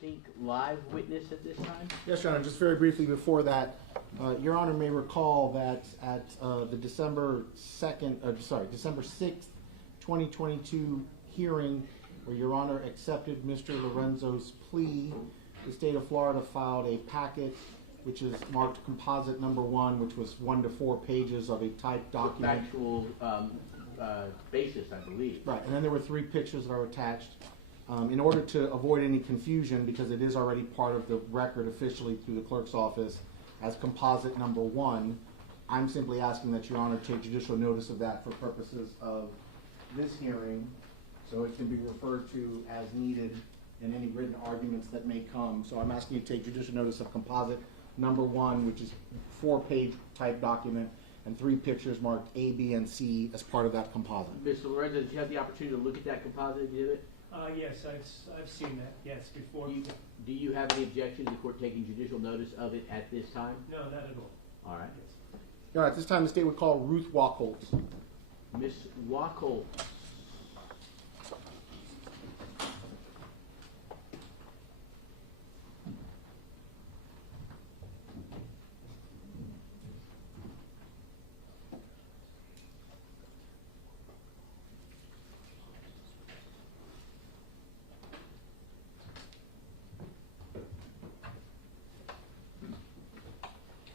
think live witness at this time? Yes, Your Honor. Just very briefly before that, Your Honor may recall that at the December 6th, 2022 hearing, where Your Honor accepted Mr. Lorenzo's plea, the state of Florida filed a packet which is marked composite number 1, which was 1 to 4 pages of a typed document. Factual basis, I believe. Right, and then there were 3 pictures that are attached. In order to avoid any confusion, because it is already part of the record officially through the clerk's office as composite number 1, I'm simply asking that Your Honor take judicial notice of that for purposes of this hearing, so it can be referred to as needed in any written arguments that may come. So I'm asking you to take judicial notice of composite number 1, which is 4-page typed document, and 3 pictures marked A, B, and C as part of that composite. Mr. Lorenzo, did you have the opportunity to look at that composite exhibit? Yes, I've seen that, yes, before. Do you have any objection to the court taking judicial notice of it at this time? No, not at all. All right. Yes. Your Honor, at this time the state would call Ruth Wachholtz. Ms. Wachholtz.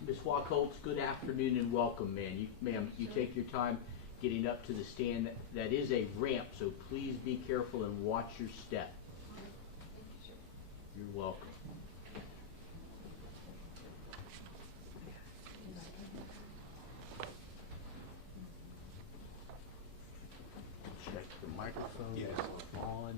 Ms. Wachholtz, good afternoon and welcome, ma'am. You take your time getting up to the stand. That is a ramp, so please be careful and watch your step. You're welcome. Check the microphone is on.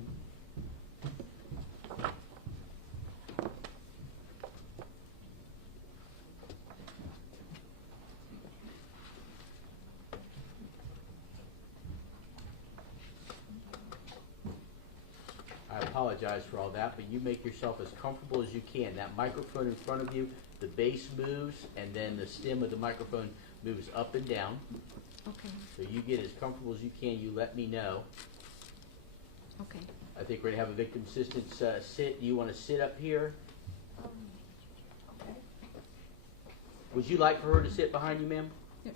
I apologize for all that, but you make yourself as comfortable as you can. That microphone in front of you, the base moves, and then the stem of the microphone moves up and down. Okay. So you get as comfortable as you can. You let me know. Okay. I think we're going to have a victim assistance sit. Do you want to sit up here? Okay. Would you like for her to sit behind you, ma'am? Yeah,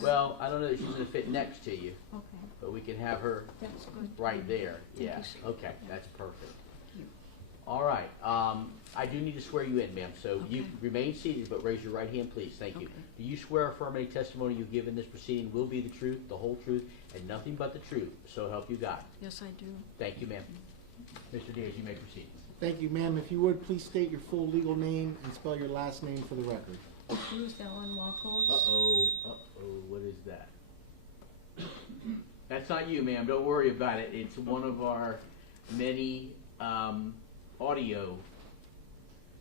Well, I don't know that she's going to fit next to you, okay. but we can have her That's good. right there. Thank Yeah. you, sir. Okay, Yeah. that's perfect. Thank you. All right. I do need to swear you in, ma'am. So you Okay. remain seated, but raise your right hand, please. Thank you. Okay. Do you swear or affirm any testimony you give in this proceeding will be the truth, the whole truth, and nothing but the truth? So help you God. Yes, I do. Thank you, ma'am. Mr. Diaz, you may proceed. Thank you, ma'am. If you would, please state your full legal name and spell your last name for the record. Ruth Ellen Wachholtz. Uh-oh. Uh-oh. What is that? That's not you, ma'am. Don't worry about it. It's one of our many audio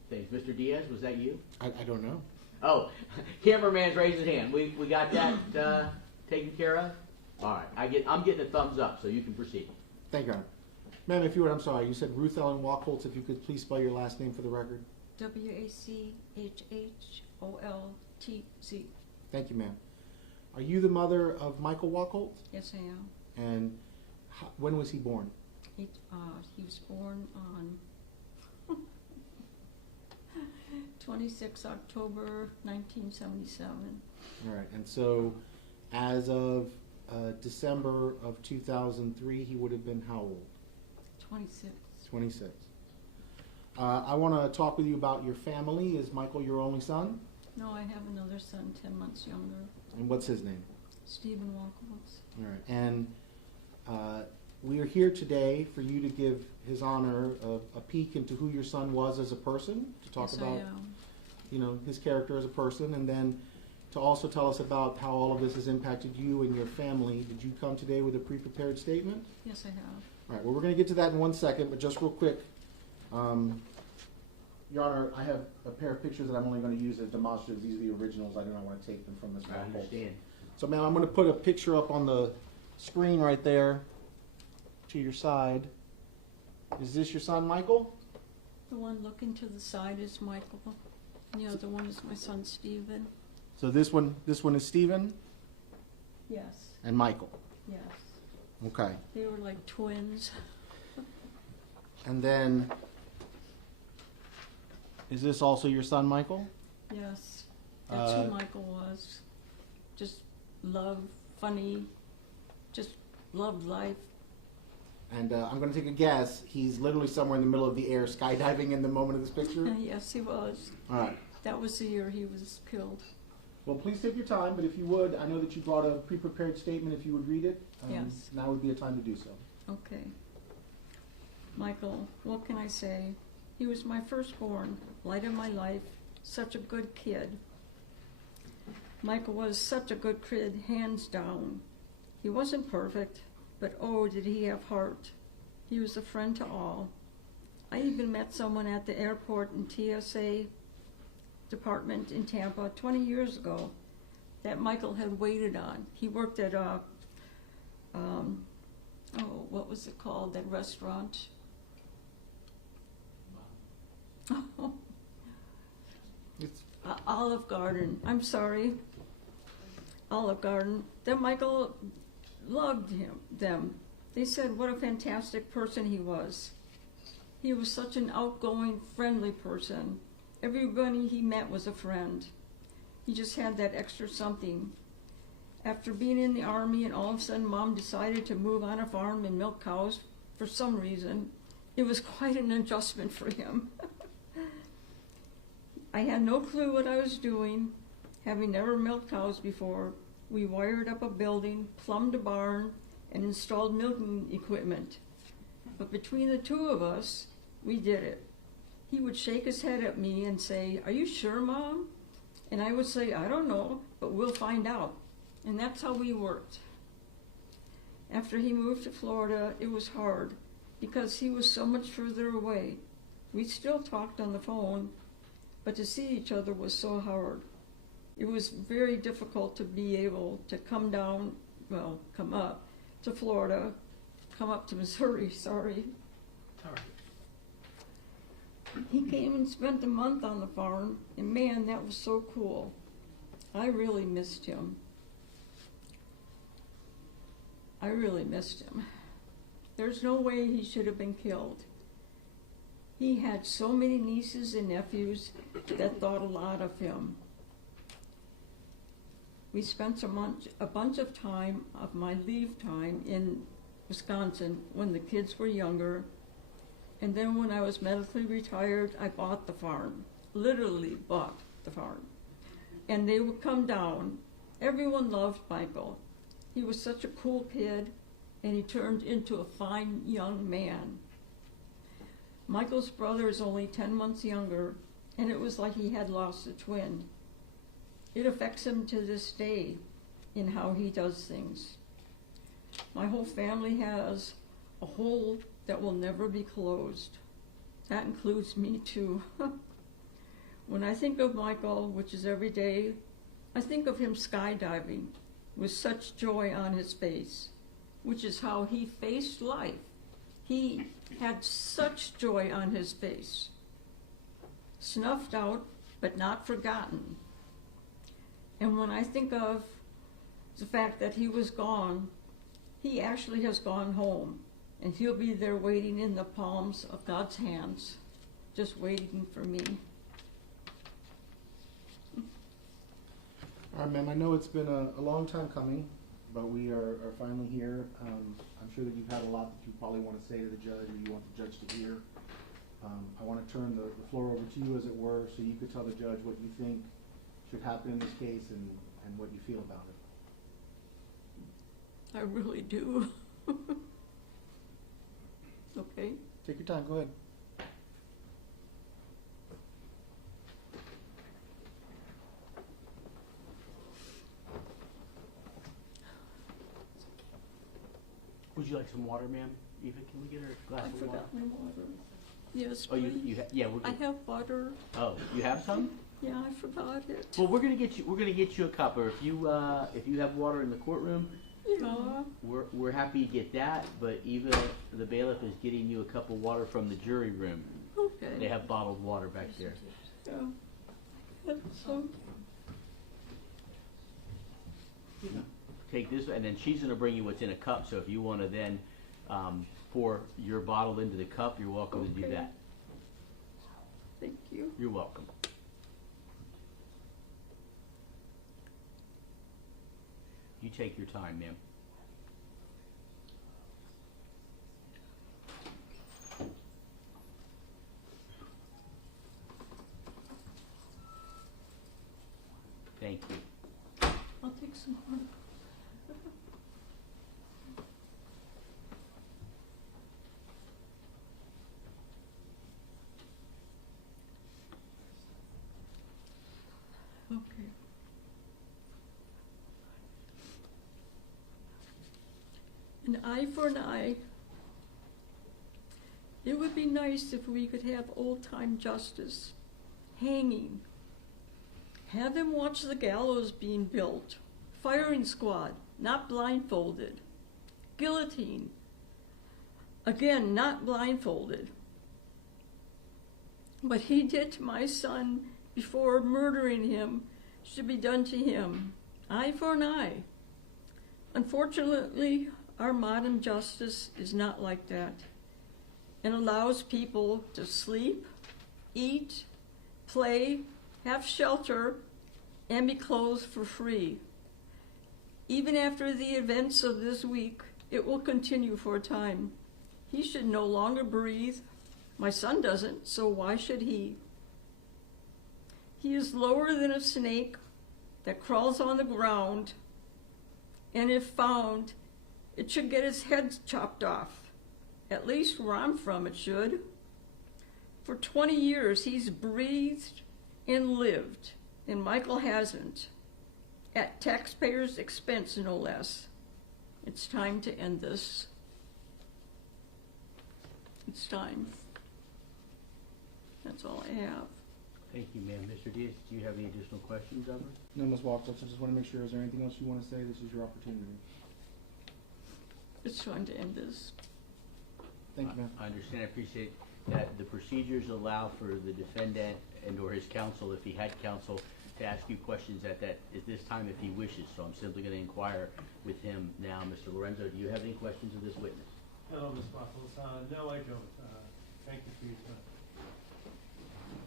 things. Mr. Diaz, was that you? I don't know. Oh, cameraman's raised his hand. We got that taken care of? All right. I'm getting a thumbs up, so you can proceed. Thank you, Your Honor. Ma'am, if you would, I'm sorry, you said Ruth Ellen Wachholtz. If you could please spell your last name for the record. Wachholtz. Thank you, ma'am. Are you the mother of Michael Wachholtz? Yes, I am. And when was he born? He was born on 26 October 1977. All right. And so as of December of 2003, he would have been how old? 26. 26. I want to talk with you about your family. Is Michael your only son? No, I have another son, 10 months younger, And what's his name? Steven Lorenzo. All right. And we are here today for you to give His Honor a peek into who your son was as a person, to talk Yes, about, I am. you know, his character as a person, and then to also tell us about how all of this has impacted you and your family. Did you come today with a pre-prepared statement? Yes, I have. All right. Well, we're going to get to that in 1 second, but just real quick. Your Honor, I have a pair of pictures that I'm only going to use as demonstratives. These are the originals. I do not want to take them from Ms. I Wachholtz. understand. So, ma'am, I'm going to put a picture up on the screen right there to your side. Is this your son, Michael? The one looking to the side is Michael. And the other one is my son, Steven. So this one is Steven Yes, and Michael. yes. Okay. They were like twins. And then Is this also your son, Michael? Yes, that's who Michael was. Just love, funny, just loved life. And I'm going to take a guess. He's literally somewhere in the middle of the air skydiving in the moment of this picture? Yes, he was. All right. That was the year he was killed. Well, please take your time, but if you would, I know that you brought a pre-prepared statement. If you would read it, Yes. now would be a time to do so. Okay. Michael, what can I say? He was my firstborn, light of my life, such a good kid. Michael was such a good kid, hands down. He wasn't perfect, but oh, did he have heart. He was a friend to all. I even met someone at the airport in TSA department in Tampa 20 years ago that Michael had waited on. He worked at what was it called, that restaurant? It's Olive Garden. I'm sorry. Olive Garden. Then Michael loved them. They said what a fantastic person he was. He was such an outgoing, friendly person. Everybody he met was a friend. He just had that extra something. After being in the Army and all of a sudden Mom decided to move on a farm and milk cows for some reason, it was quite an adjustment for him. I had no clue what I was doing. Having never milked cows before, we wired up a building, plumbed a barn, and installed milking equipment. But between the two of us, we did it. He would shake his head at me and say, "Are you sure, Mom?" And I would say, "I don't know, but we'll find out." And that's how we worked. After he moved to Florida, it was hard because he was so much further away. We still talked on the phone, but to see each other was so hard. It was very difficult to be able to come up to Florida, come up to Missouri, sorry. All right. He came and spent a month on the farm, and man, that was so cool. I really missed him. There's no way he should have been killed. He had so many nieces and nephews that thought a lot of him. We spent a bunch of time of my leave time in Wisconsin when the kids were younger. And then when I was medically retired, I bought the farm, literally bought the farm. And they would come down. Everyone loved Michael. He was such a cool kid, and he turned into a fine young man. Michael's brother is only 10 months younger, and it was like he had lost a twin. It affects him to this day in how he does things. My whole family has a hole that will never be closed. That includes me too. When I think of Michael, which is every day, I think of him skydiving with such joy on his face, which is how he faced life. He had such joy on his face. Snuffed out, but not forgotten. And when I think of the fact that he was gone, he actually has gone home. And he'll be there waiting in the palms of God's hands, just waiting for me. All right, ma'am, I know it's been a long time coming, but we are finally here. I'm sure that you've had a lot that you probably want to say to the judge or you want the judge to hear. I want to turn the floor over to you, as it were, so you could tell the judge what you think should happen in this case and what you feel about it. I really do. Okay. Take your time, go ahead. Would you like some water, ma'am? Eva, can we get her a glass I of water? forgot my water. Yes, Oh, please. yeah, we're I good. have butter. Oh, you have some? Yeah, I forgot it. Well, we're gonna get you a cup, or if you have water in the courtroom, Yeah. we're happy to get that. But Eva, the bailiff, is getting you a cup of water from the jury room. Okay. They have bottled water back there. Yeah. That's so. Take this, and then she's gonna bring you what's in a cup. So if you want to then pour your bottle into the cup, you're welcome to do Okay. that. Thank you. you. You're welcome. You take your time, ma'am. Thank you. I'll take some more. Okay. An eye for an eye. It would be nice if we could have old-time justice, hanging. Have them watch the gallows being built, firing squad, not blindfolded, guillotine, again, not blindfolded. What he did to my son before murdering him should be done to him, eye for an eye. Unfortunately, our modern justice is not like that and allows people to sleep, eat, play, have shelter, and be clothed for free. Even after the events of this week, it will continue for a time. He should no longer breathe. My son doesn't, so why should he? He is lower than a snake that crawls on the ground, and if found, it should get its head chopped off. At least where I'm from, it should. For 20 years, he's breathed and lived, and Michael hasn't, at taxpayers' expense, no less. It's time to end this. It's time. That's all I have. Thank you, ma'am. Mr. Diaz, do you have any additional questions of her? No, Ms. Wachholtz, I just want to make sure, is there anything else you want to say? This is your opportunity. It's time to end this. Thank you, ma'am. I understand, I appreciate that the procedures allow for the defendant and or his counsel, if he had counsel, to ask you questions at this time if he wishes. So I'm simply going to inquire with him now. Mr. Lorenzo, do you have any questions of this witness? Hello, Ms. Wachholtz. No, I don't. Thank you for your time.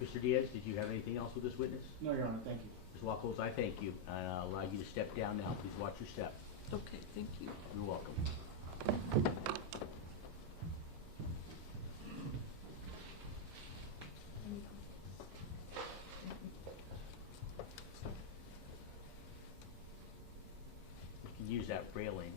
Mr. Diaz, did you have anything else with this witness? No, Your Honor, thank you. Ms. Wachholtz, I thank you, and I'll allow you to step down now. Please watch your step. Okay, thank you. You're welcome. You can use that railing.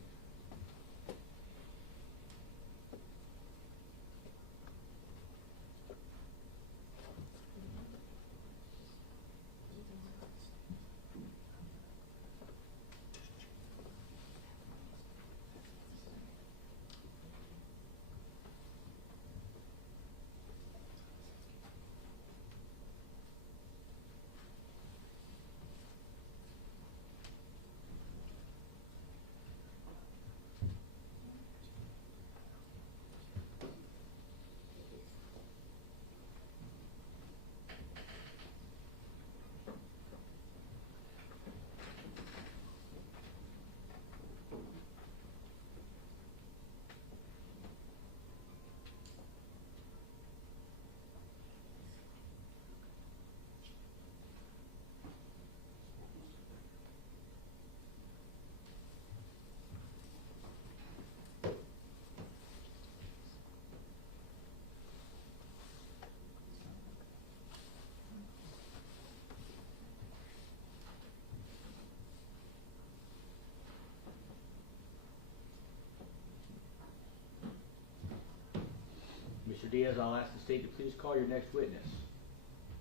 Mr. Diaz, I'll ask the state to please call your next witness.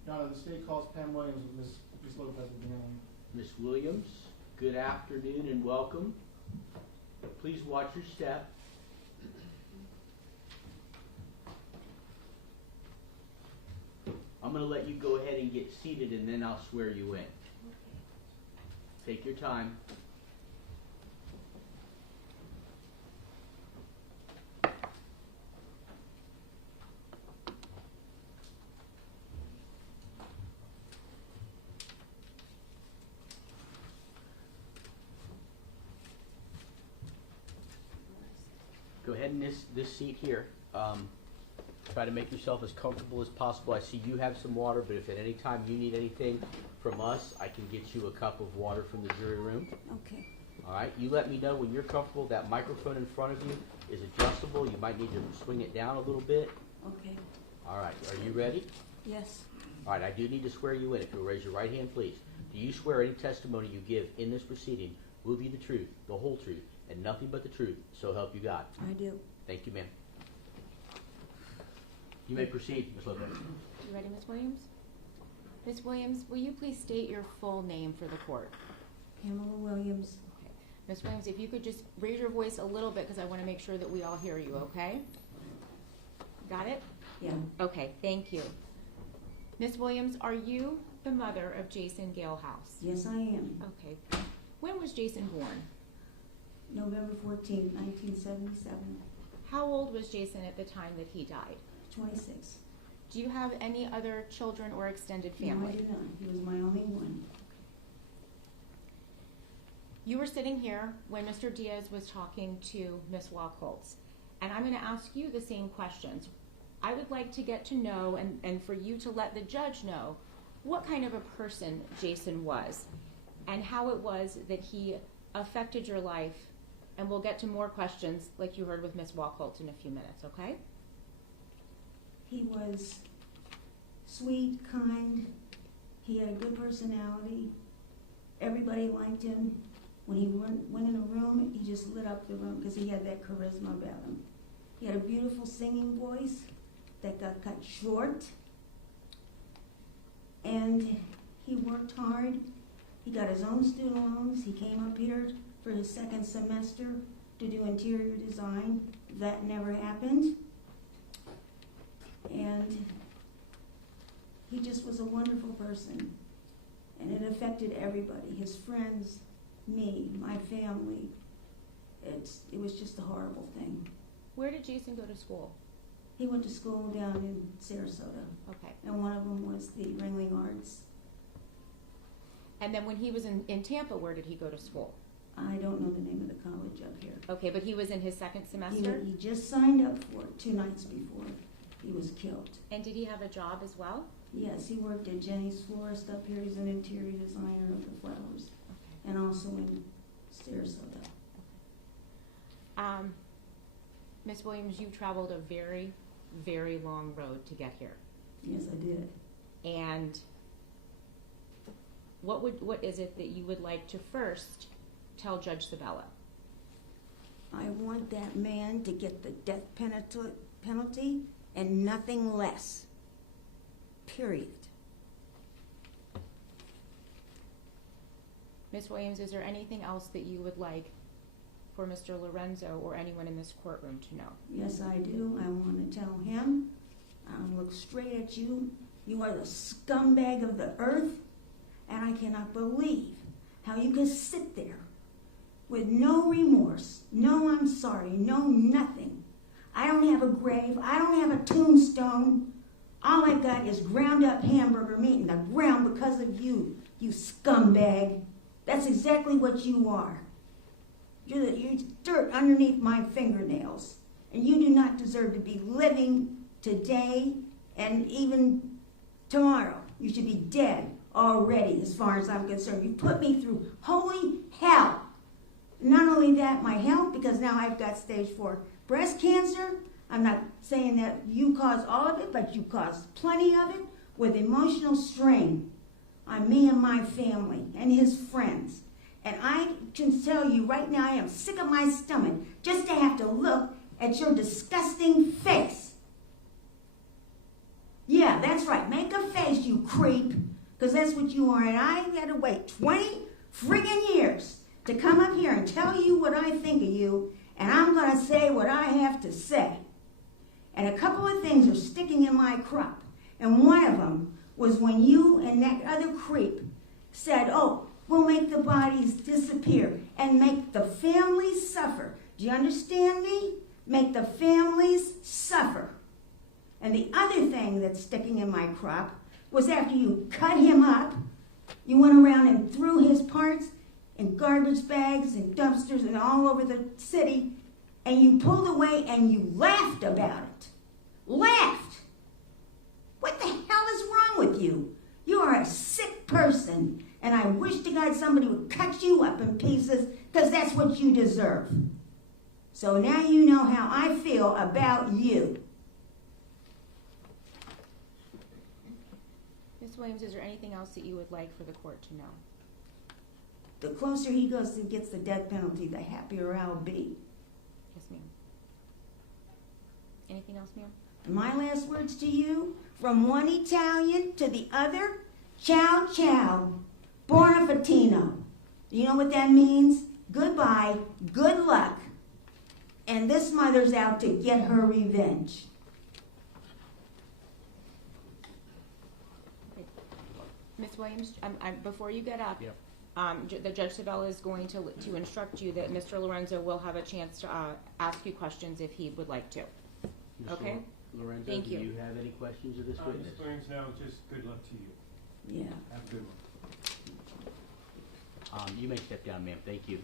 Your Honor, the state calls Pam Williams with Ms. Lopez at the beginning. Ms. Williams, good afternoon and welcome. Please watch your step. I'm going to let you go ahead and get seated and then I'll swear you in. Take your time. Go ahead and this seat here. Try to make yourself as comfortable as possible. I see you have some water, but if at any time you need anything from us, I can get you a cup of water from the jury room. Okay. All right, you let me know when you're comfortable. That microphone in front of you is adjustable. You might need to swing it down a little bit. Okay. All right, are you ready? Yes. All right, I do need to swear you in. If you'll raise your right hand, please. Do you swear any testimony you give in this proceeding will be the truth, the whole truth, and nothing but the truth, so help you God? I do. Thank you, ma'am. You may proceed, Ms. Lopez. You ready, Ms. Williams? Ms. Williams, will you please state your full name for the court? Pamela Williams. Okay. Ms. Williams, if you could just raise your voice a little bit because I want to make sure that we all hear you, okay? Got it? Yeah. Okay, thank you. Ms. Williams, are you the mother of Jason Galehouse? Yes, I am. Okay. When was Jason born? November 14th, 1977. How old was Jason at the time that he died? 26. Do you have any other children or extended No, I family? do not. He was my only one. You were sitting here when Mr. Diaz was talking to Ms. Wachholtz, and I'm going to ask you the same questions. I would like to get to know and for you to let the judge know what kind of a person Jason was and how it was that he affected your life, and we'll get to more questions like you heard with Ms. Wachholtz in a few minutes, okay? He was sweet, kind. He had a good personality. Everybody liked him. When he went in a room, he just lit up the room because he had that charisma about him. He had a beautiful singing voice that got cut short. And he worked hard. He got his own student loans. He came up here for his second semester to do interior design. That never happened. And he just was a wonderful person. And it affected everybody, his friends, me, my family. It was just a horrible thing. Where did Jason go to school? He went to school down in Sarasota, Okay. and one of them was the Ringling Arts. And then when he was in Tampa, where did he go to school? I don't know the name of the college up here. Okay, but he was in his second semester? He just signed up for it 2 nights before he was killed. And did he have a job as well? Yes, he worked at Jenny's Florist up here. He's an interior designer of the flowers, Okay. and also in Sarasota. Ms. Williams, you traveled a very, very long road to get here. Yes, I did. And what is it that you would like to first tell Judge Sabella? I want that man to get the death penalty and nothing less. Period. Ms. Williams, is there anything else that you would like for Mr. Lorenzo or anyone in this courtroom to know? Yes, I do. I want to tell him. I'll look straight at you. You are the scumbag of the earth, and I cannot believe how you can sit there with no remorse, no I'm sorry, no nothing. I don't have a grave. I don't have a tombstone. All I got is ground up hamburger meat in the ground because of you, you scumbag. That's exactly what you are. You're dirt underneath my fingernails, and you do not deserve to be living today and even tomorrow. You should be dead already, as far as I'm concerned. You put me through holy hell. Not only that, my health, because now I've got stage 4 breast cancer. I'm not saying that you caused all of it, but you caused plenty of it with emotional strain on me and my family and his friends. And I can tell you right now, I am sick of my stomach just to have to look at your disgusting face. Yeah, that's right. Make a face, you creep, because that's what you are. And I had to wait 20 friggin' years to come up here and tell you what I think of you, and I'm going to say what I have to say. And a couple of things are sticking in my crop. And one of them was when you and that other creep said, oh, we'll make the bodies disappear and make the families suffer. Do you understand me? Make the families suffer. And the other thing that's sticking in my crop was after you cut him up, you went around and threw his parts in garbage bags and dumpsters and all over the city, and you pulled away and you laughed about it. laughed. What the hell is wrong with you? You are a sick person, and I wish to God somebody would cut you up in pieces, because that's what you deserve. So now you know how I feel about you. Ms. Williams, is there anything else that you would like for the court to know? The closer he goes to gets the death penalty, the happier I'll be. Yes, ma'am. Anything else, ma'am? And my last words to you, from one Italian to the other, ciao ciao, buona fortuna. Do you know what that means? Goodbye, good luck, and this mother's out to get her revenge. Ms. Williams, before you get up, Yep. The Judge Sabella is going to instruct you that Mr. Lorenzo will have a chance to ask you questions if he would like to. Mr. Okay. Lorenzo, Thank do you. you have any questions of this witness? Ms. Williams, no, just good luck to you. Yeah. Have a good one. You may step down, ma'am. Thank you.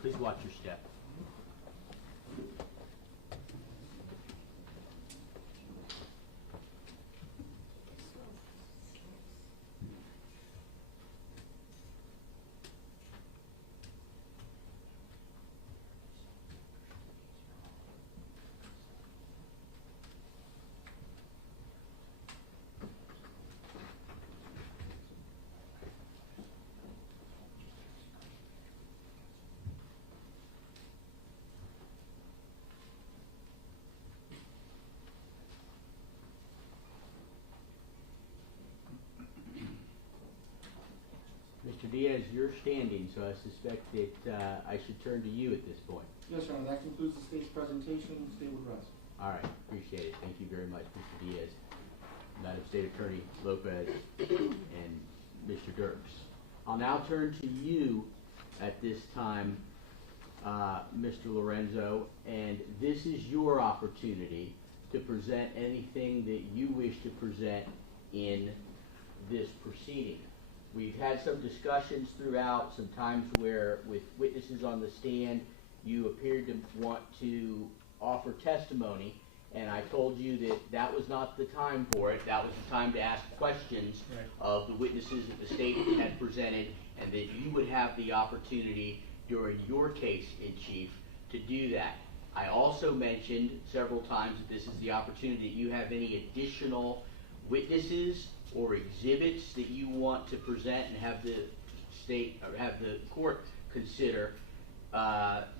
Please watch your step. Mr. Diaz, you're standing, so I suspect that I should turn to you at this point. Yes, Your Honor, that concludes the state's presentation. The state will rest. All right, appreciate it. Thank you very much, Mr. Diaz, Madam State Attorney Lopez, and Mr. Dirks. I'll now turn to you at this time, Mr. Lorenzo, and this is your opportunity to present anything that you wish to present in this proceeding. We've had some discussions throughout, some times where with witnesses on the stand, you appeared to want to offer testimony, and I told you that that was not the time for it. That was the time to ask questions Right. of the witnesses that the state had presented, and that you would have the opportunity during your case in chief to do that. I also mentioned several times that this is the opportunity that you have any additional witnesses or exhibits that you want to present and have the state or have the court consider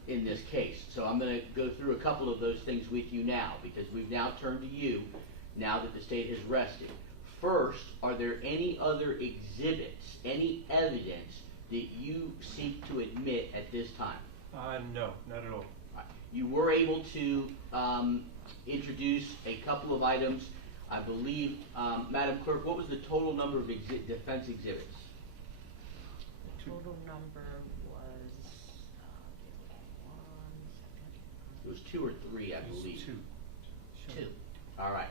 in this case. So I'm going to go through a couple of those things with you now, because we've now turned to you now that the state has rested. First, are there any other exhibits, any evidence that you seek to admit at this time? No, not at all. You were able to introduce a couple of items. I believe, Madam Clerk, what was the total number of defense exhibits? Total number was, It was 2 or 3, I believe. Two. 2. All right.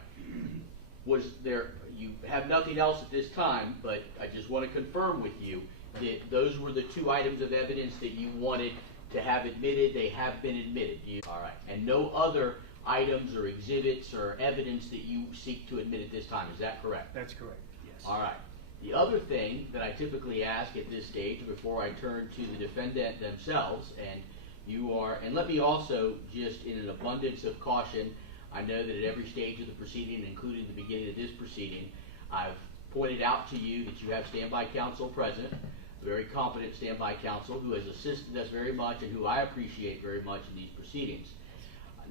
Was there, you have nothing else at this time, but I just want to confirm with you that those were the 2 items of evidence that you wanted to have admitted. They have been admitted. All right. And no other items or exhibits or evidence that you seek to admit at this time. Is that correct? That's correct, yes. All right. The other thing that I typically ask at this stage before I turn to the defendant themselves, and you are, and let me also just in an abundance of caution, I know that at every stage of the proceeding, including the beginning of this proceeding, I've pointed out to you that you have standby counsel present, a very competent standby counsel who has assisted us very much and who I appreciate very much in these proceedings.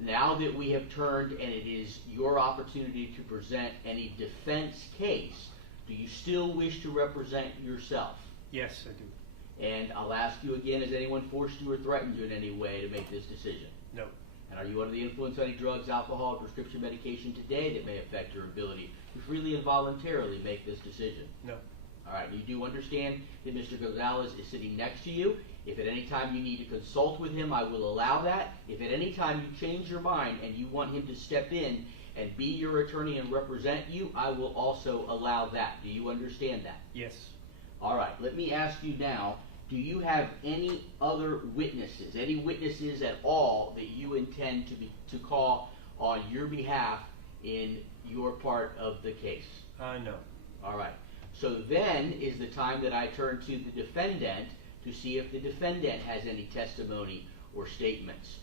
Now that we have turned and it is your opportunity to present any defense case, do you still wish to represent yourself? Yes, I do. And I'll ask you again, has anyone forced you or threatened you in any way to make this decision? No. And are you under the influence of any drugs, alcohol, or prescription medication today that may affect your ability to freely and voluntarily make this decision? No. All right, you do understand that Mr. Gonzalez is sitting next to you. If at any time you need to consult with him, I will allow that. If at any time you change your mind and you want him to step in and be your attorney and represent you, I will also allow that. Do you understand that? Yes. All right, let me ask you now, do you have any other witnesses, any witnesses at all that you intend to call on your behalf in your part of the case? No. All right. So then is the time that I turn to the defendant to see if the defendant has any testimony or statements.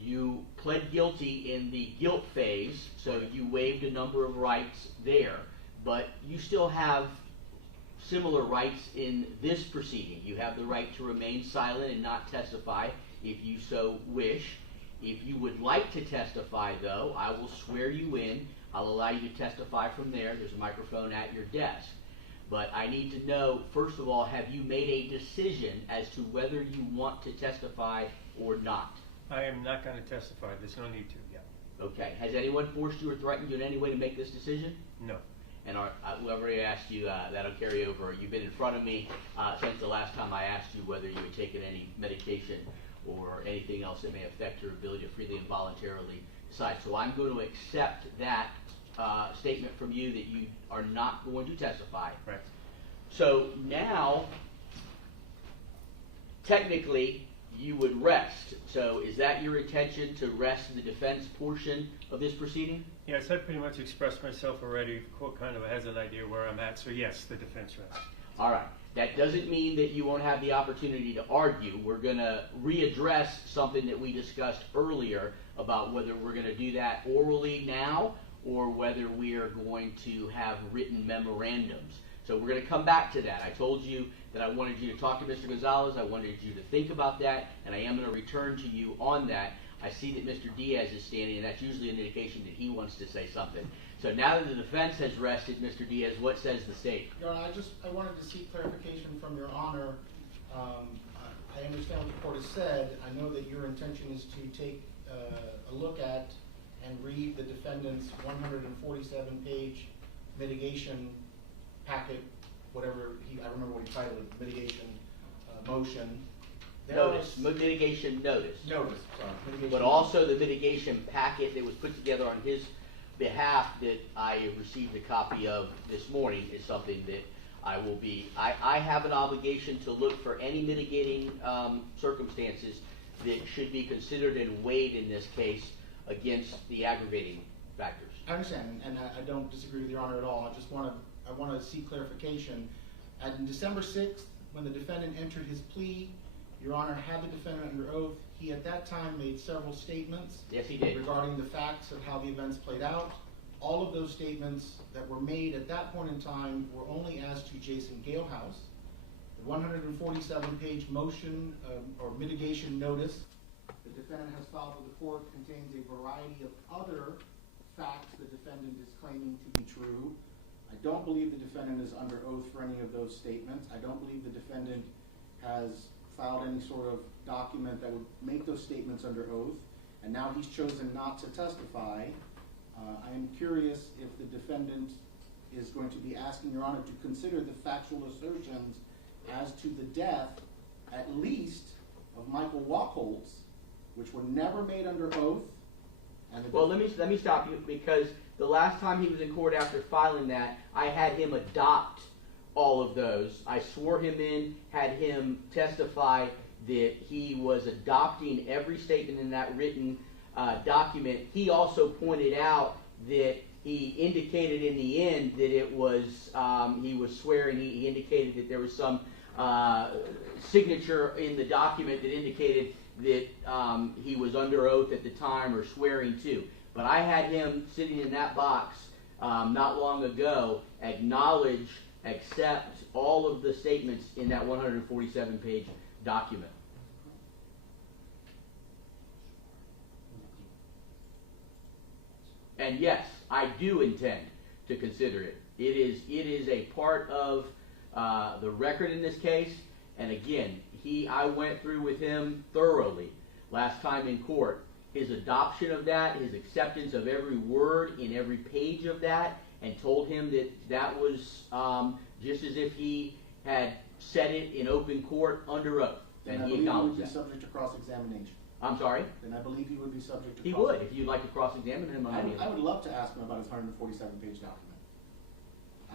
You pled guilty in the guilt phase, so you waived a number of rights there, but you still have similar rights in this proceeding. You have the right to remain silent and not testify if you so wish. If you would like to testify, though, I will swear you in. I'll allow you to testify from there. There's a microphone at your desk. But I need to know, first of all, have you made a decision as to whether you want to testify or not? I am not going to testify. There's no need to, yeah. Okay. Has anyone forced you or threatened you in any way to make this decision? No. And whoever asked you, that'll carry over. You've been in front of me since the last time I asked you whether you had taken any medication or anything else that may affect your ability to freely and voluntarily decide. So I'm going to accept that statement from you that you are not going to testify. Right. So now, technically, you would rest. So is that your intention, to rest the defense portion of this proceeding? Yes, I pretty much expressed myself already. The court kind of has an idea where I'm at, so yes, the defense rests. All right. That doesn't mean that you won't have the opportunity to argue. We're going to readdress something that we discussed earlier about whether we're going to do that orally now or whether we are going to have written memorandums. So we're going to come back to that. I told you that I wanted you to talk to Mr. Gonzalez. I wanted you to think about that, and I am going to return to you on that. I see that Mr. Diaz is standing, and that's usually an indication that he wants to say something. So now that the defense has rested, Mr. Diaz, what says the state? Your Honor, I wanted to seek clarification from Your Honor. I understand what the court has said. I know that your intention is to take a look at and read the defendant's 147-page mitigation packet, whatever I remember what he titled it, mitigation motion. Mitigation notice. Notice, sorry. Mitigation But also the mitigation packet that was put together on his behalf that I received a copy of this morning is something that I have an obligation to look for any mitigating circumstances that should be considered and weighed in this case against the aggravating factors. I understand, and I don't disagree with Your Honor at all. I want to seek clarification. On December 6th, when the defendant entered his plea, Your Honor had the defendant under oath. He at that time made several statements. Yes, he did. Regarding the facts of how the events played out. All of those statements that were made at that point in time were only as to Jason Galehouse. The 147-page motion or mitigation notice the defendant has filed with the court contains a variety of other facts the defendant is claiming to be true. I don't believe the defendant is under oath for any of those statements. I don't believe the defendant has filed any sort of document that would make those statements under oath, and now he's chosen not to testify. I am curious if the defendant is going to be asking Your Honor to consider the factual assertions as to the death, at least, of Michael Wachholtz, which were never made under oath. And Well, let me stop you, because the last time he was in court after filing that, I had him adopt all of those. I swore him in, had him testify that he was adopting every statement in that written document. He also pointed out that he indicated in the end that it was, he was swearing, he indicated that there was some signature in the document that indicated that he was under oath at the time or swearing to. But I had him sitting in that box not long ago acknowledge, accept all of the statements in that 147-page document. And yes, I do intend to consider it. It is a part of the record in this case. And again, I went through with him thoroughly last time in court. His adoption of that, his acceptance of every word in every page of that, and told him that that was just as if he had said it in open court under oath. And he acknowledged that. Then I believe he would be subject to cross-examination. I'm sorry? Then I believe he would be subject to He would, if you'd like to cross-examine him on any of I that. would love to ask him about his 147-page document.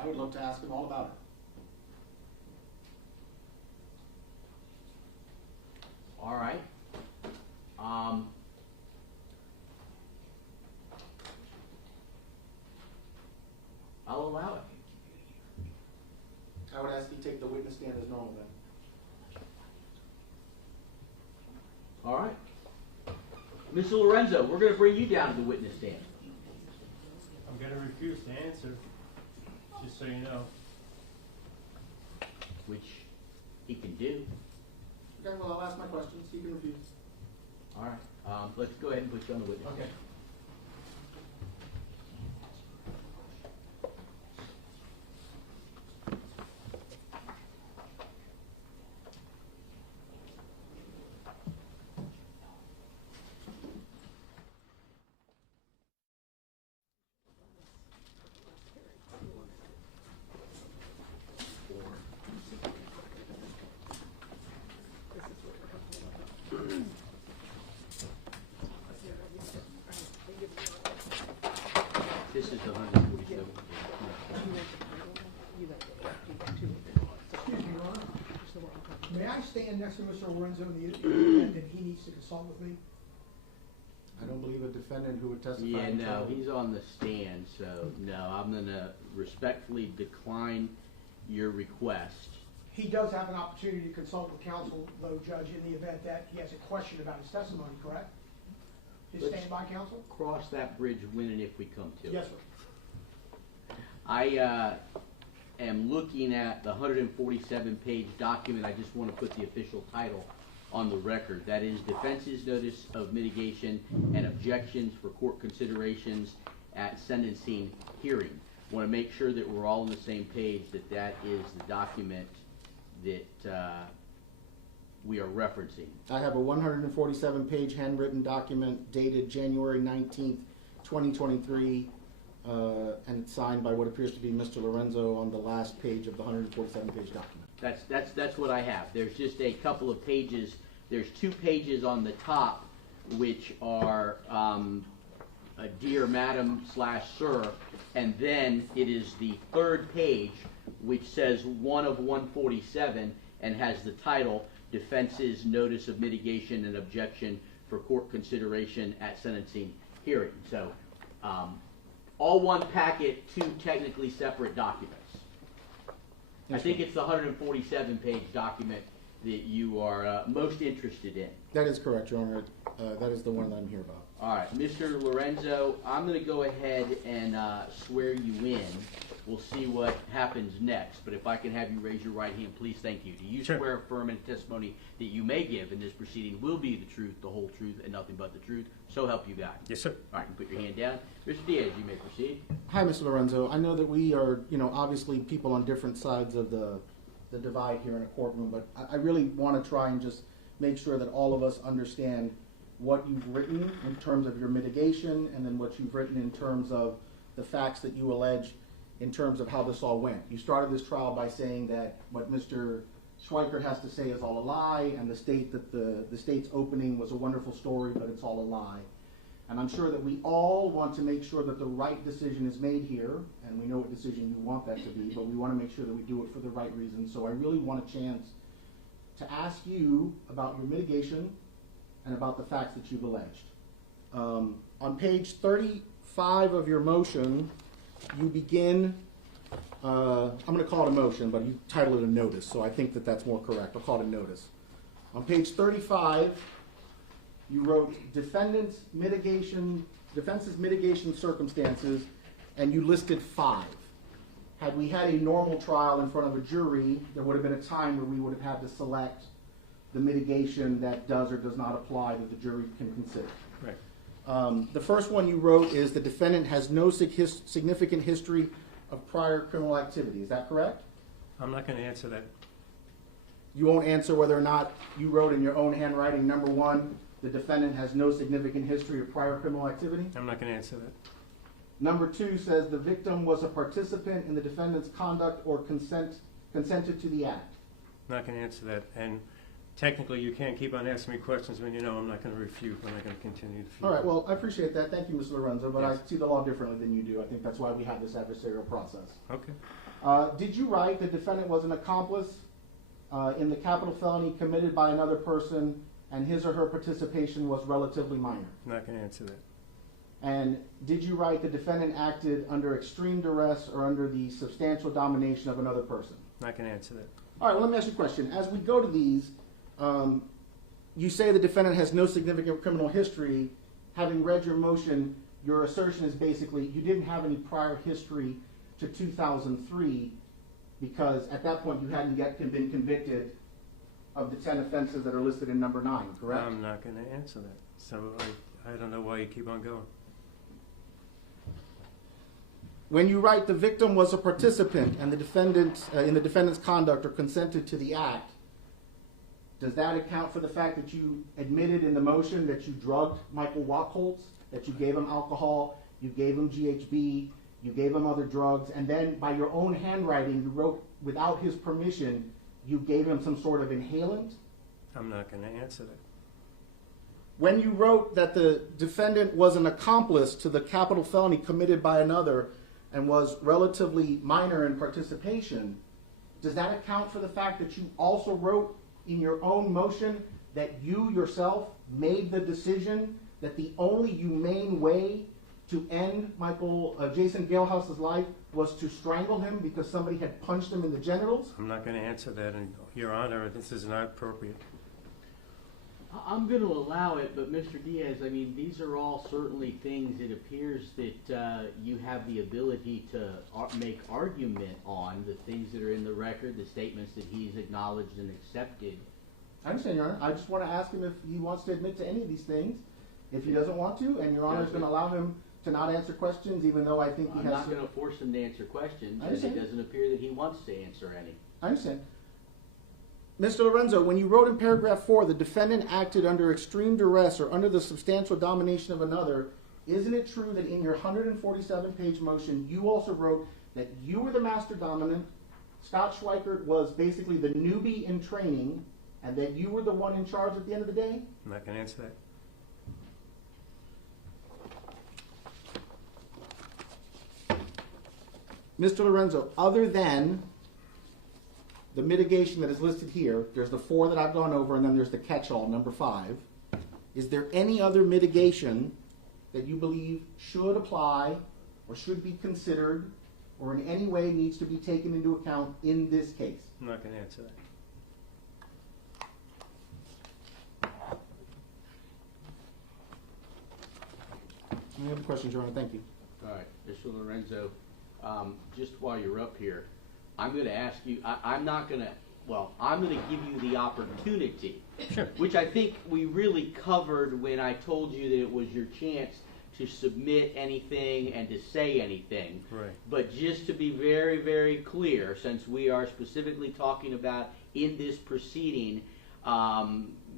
I would love to ask him all about it. All right. Mr. Lorenzo, we're going to bring you down to the witness stand. I'm gonna refuse to answer, just so you know. Which he can do. Okay, well, I'll ask my questions. You can refuse. All right. Let's go ahead and put you on the witness. Okay. This is the 147. May I stand next to Mr. Lorenzo in the event that he needs to consult with me? I don't believe a defendant who would testify. Yeah, in no, trial. he's on the stand, so no, I'm going to respectfully decline your request. He does have an opportunity to consult with counsel, though, Judge, in the event that he has a question about his testimony, correct? His Let's- standby counsel? Cross that bridge when and if we come to it. Yes, sir. I am looking at the 147-page document. I just want to put the official title on the record. That is Defense's Notice of Mitigation and Objections for Court Considerations at Sentencing Hearing. Want to make sure that we're all on the same page, that that is the document that we are referencing. I have a 147-page handwritten document dated January 19th, 2023, and it's signed by what appears to be Mr. Lorenzo on the last page of the 147-page document. That's what I have. There's just a couple of pages. There's 2 pages on the top, which are a Dear Madam / Sir, and then it is the 3rd page, which says 1 of 147 and has the title Defense's Notice of Mitigation and Objection for Court Consideration at Sentencing Hearing. So, all one packet, 2 technically separate documents. I think it's the 147-page document that you are most interested in. That is correct, Your Honor. That is the one that I'm here about. All right, Mr. Lorenzo, I'm going to go ahead and swear you in. We'll see what happens next, but if I can have you raise your right hand, please, thank you. Do you Sure. swear affirm any testimony that you may give in this proceeding will be the truth, the whole truth, and nothing but the truth? So help you God. Yes, sir. All right, you put your hand down. Mr. Diaz, you may proceed. Hi, Mr. Lorenzo. I know that we are, obviously people on different sides of the divide here in a courtroom, but I really want to try and just make sure that all of us understand what you've written in terms of your mitigation, and then what you've written in terms of the facts that you allege in terms of how this all went. You started this trial by saying that what Mr. Schweikert has to say is all a lie, and the state's opening was a wonderful story, but it's all a lie. And I'm sure that we all want to make sure that the right decision is made here, and we know what decision you want that to be, but we want to make sure that we do it for the right reason. So I really want a chance to ask you about your mitigation and about the facts that you've alleged. On page 35 of your motion, you begin, I'm going to call it a motion, but you title it a notice, so I think that that's more correct. I'll call it a notice. On page 35, you wrote defense's mitigation circumstances, and you listed 5. Had we had a normal trial in front of a jury, there would have been a time where we would have had to select the mitigation that does or does not apply that the jury can consider. Right. The first one you wrote is the defendant has no significant history of prior criminal activity. Is that correct? I'm not going to answer that. You won't answer whether or not you wrote in your own handwriting, number 1, the defendant has no significant history of prior criminal activity? I'm not going to answer that. Number 2 says the victim was a participant in the defendant's conduct or consented to the act. I'm not going to answer that. And technically, you can't keep on asking me questions when you know I'm not going to refute. I'm not going to continue to refute. All right, well, I appreciate that. Thank you, Mr. Lorenzo, but Yes. I see the law differently than you do. I think that's why we have this adversarial process. Okay. Did you write the defendant was an accomplice in the capital felony committed by another person, and his or her participation was relatively minor? I'm not going to answer that. And did you write the defendant acted under extreme duress or under the substantial domination of another person? I'm not going to answer that. All right, well, let me ask you a question. As we go to these, you say the defendant has no significant criminal history. having read your motion, your assertion is basically you didn't have any prior history to 2003 because at that point you hadn't yet been convicted of the 10 offenses that are listed in number 9, correct? I'm not going to answer that. So I don't know why you keep on going. When you write the victim was a participant and the defendant in the defendant's conduct or consented to the act, does that account for the fact that you admitted in the motion that you drugged Michael Wachholtz, that you gave him alcohol, you gave him GHB, you gave him other drugs, and then by your own handwriting you wrote without his permission you gave him some sort of inhalant? I'm not going to answer that. When you wrote that the defendant was an accomplice to the capital felony committed by another and was relatively minor in participation, does that account for the fact that you also wrote in your own motion that you yourself made the decision that the only humane way to end Jason Galehouse's life was to strangle him because somebody had punched him in the genitals? I'm not going to answer that, and Your Honor, this is not appropriate. I'm going to allow it, but Mr. Diaz, I mean, these are all certainly things it appears that you have the ability to make argument on, the things that are in the record, the statements that he's acknowledged and accepted. I understand, Your Honor. I just want to ask him if he wants to admit to any of these things. If he doesn't want to, and Your Honor is going to allow him to not answer questions, even though I think he I'm has not going to force him to answer questions, I and it understand. doesn't appear that he wants to answer any. I understand. Mr. Lorenzo, when you wrote in paragraph 4, the defendant acted under extreme duress or under the substantial domination of another, isn't it true that in your 147-page motion, you also wrote that you were the master dominant, Scott Schweikert was basically the newbie in training, and that you were the one in charge at the end of the day? I'm not going to answer that. Mr. Lorenzo, other than the mitigation that is listed here, there's the 4 that I've gone over, and then there's the catch-all, number 5. Is there any other mitigation that you believe should apply or should be considered or in any way needs to be taken into account in this case? I'm not going to answer that. Any other questions, Your Honor? Thank you. All right, Mr. Lorenzo, just while you're up here, I'm going to ask you, I'm going to give you the opportunity, Sure. which I think we really covered when I told you that it was your chance to submit anything and to say anything. Right. But just to be very, very clear, since we are specifically talking about in this proceeding,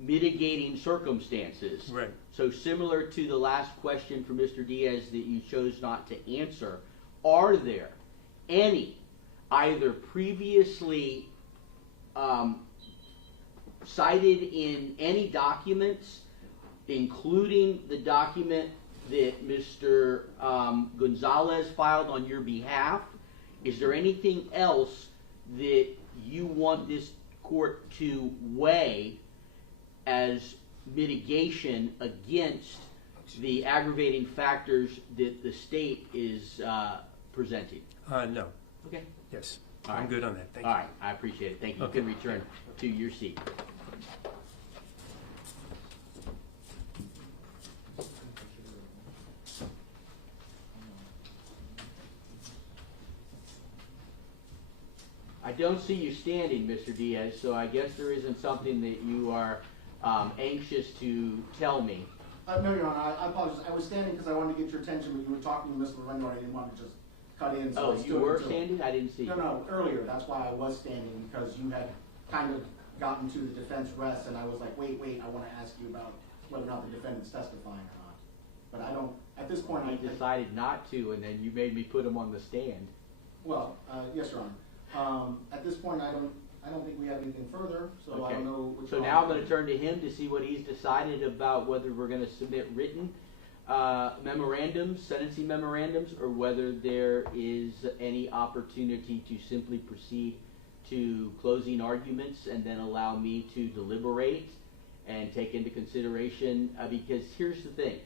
mitigating circumstances. Right. So similar to the last question from Mr. Diaz that you chose not to answer, are there any either previously cited in any documents, including the document that Mr. Gonzalez filed on your behalf? Is there anything else that you want this court to weigh as mitigation against the aggravating factors that the state is presenting? No. Okay. Yes. All I'm right. good on that. Thank All you. right, I appreciate it. Thank you. Okay. You can return to your seat. I don't see you standing, Mr. Diaz, so I guess there isn't something that you are anxious to tell me. No, Your Honor, I apologize. I was standing because I wanted to get your attention when you were talking to Mr. Lorenzo, and I didn't want to just cut in. So Oh, I you stood were until- standing? I didn't see you. No, earlier. That's why I was standing, because you had kind of gotten to the defense rest, and I was like, wait, I want to ask you about whether or not the defendant's testifying or not. But I don't, at this point, I decided not to, and then you made me put him on the stand. Well, yes, Your Honor. At this point, I don't think we have anything further, so I Okay. don't know which So now I'm going to turn to him to see what he's decided about whether we're going to submit written memorandums, sentencing memorandums, or whether there is any opportunity to simply proceed to closing arguments and then allow me to deliberate and take into consideration, because here's the thing.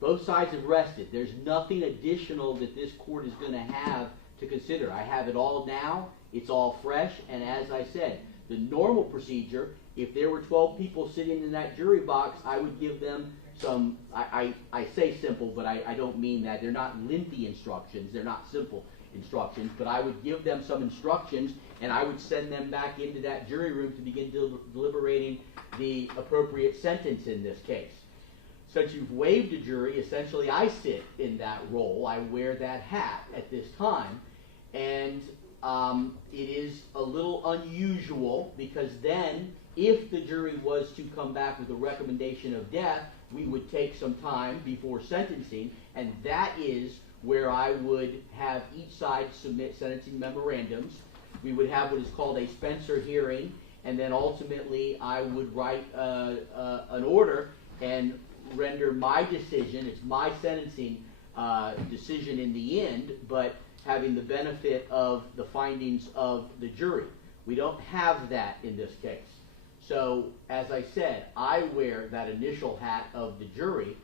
Both sides have rested. There's nothing additional that this court is going to have to consider. I have it all now. It's all fresh. And as I said, the normal procedure, if there were 12 people sitting in that jury box, I would give them some, I say simple, but I don't mean that. They're not lengthy instructions, they're not simple instructions, but I would give them some instructions, and I would send them back into that jury room to begin deliberating the appropriate sentence in this case. Since you've waived a jury, essentially I sit in that role. I wear that hat at this time, and it is a little unusual because then, if the jury was to come back with a recommendation of death, we would take some time before sentencing, and that is where I would have each side submit sentencing memorandums. We would have what is called a Spencer hearing, and then ultimately I would write an order and render my decision. It's my sentencing decision in the end, but having the benefit of the findings of the jury. We don't have that in this case. So, as I said, I wear that initial hat of the jury,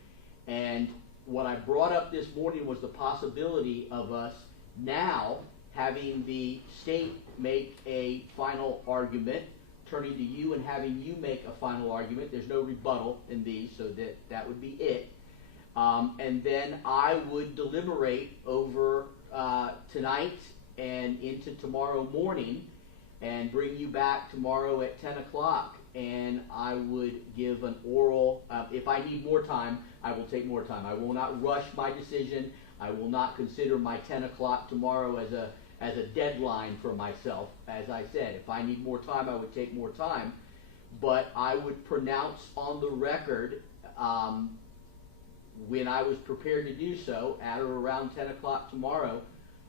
and what I brought up this morning was the possibility of us now having the state make a final argument, turning to you and having you make a final argument. There's no rebuttal in these, so that would be it. And then I would deliberate over tonight and into tomorrow morning and bring you back tomorrow at 10 o'clock. And I would give an oral, if I need more time, I will take more time. I will not rush my decision. I will not consider my 10 o'clock tomorrow as a deadline for myself. As I said, if I need more time, I would take more time. But I would pronounce on the record, when I was prepared to do so, at or around 10 o'clock tomorrow,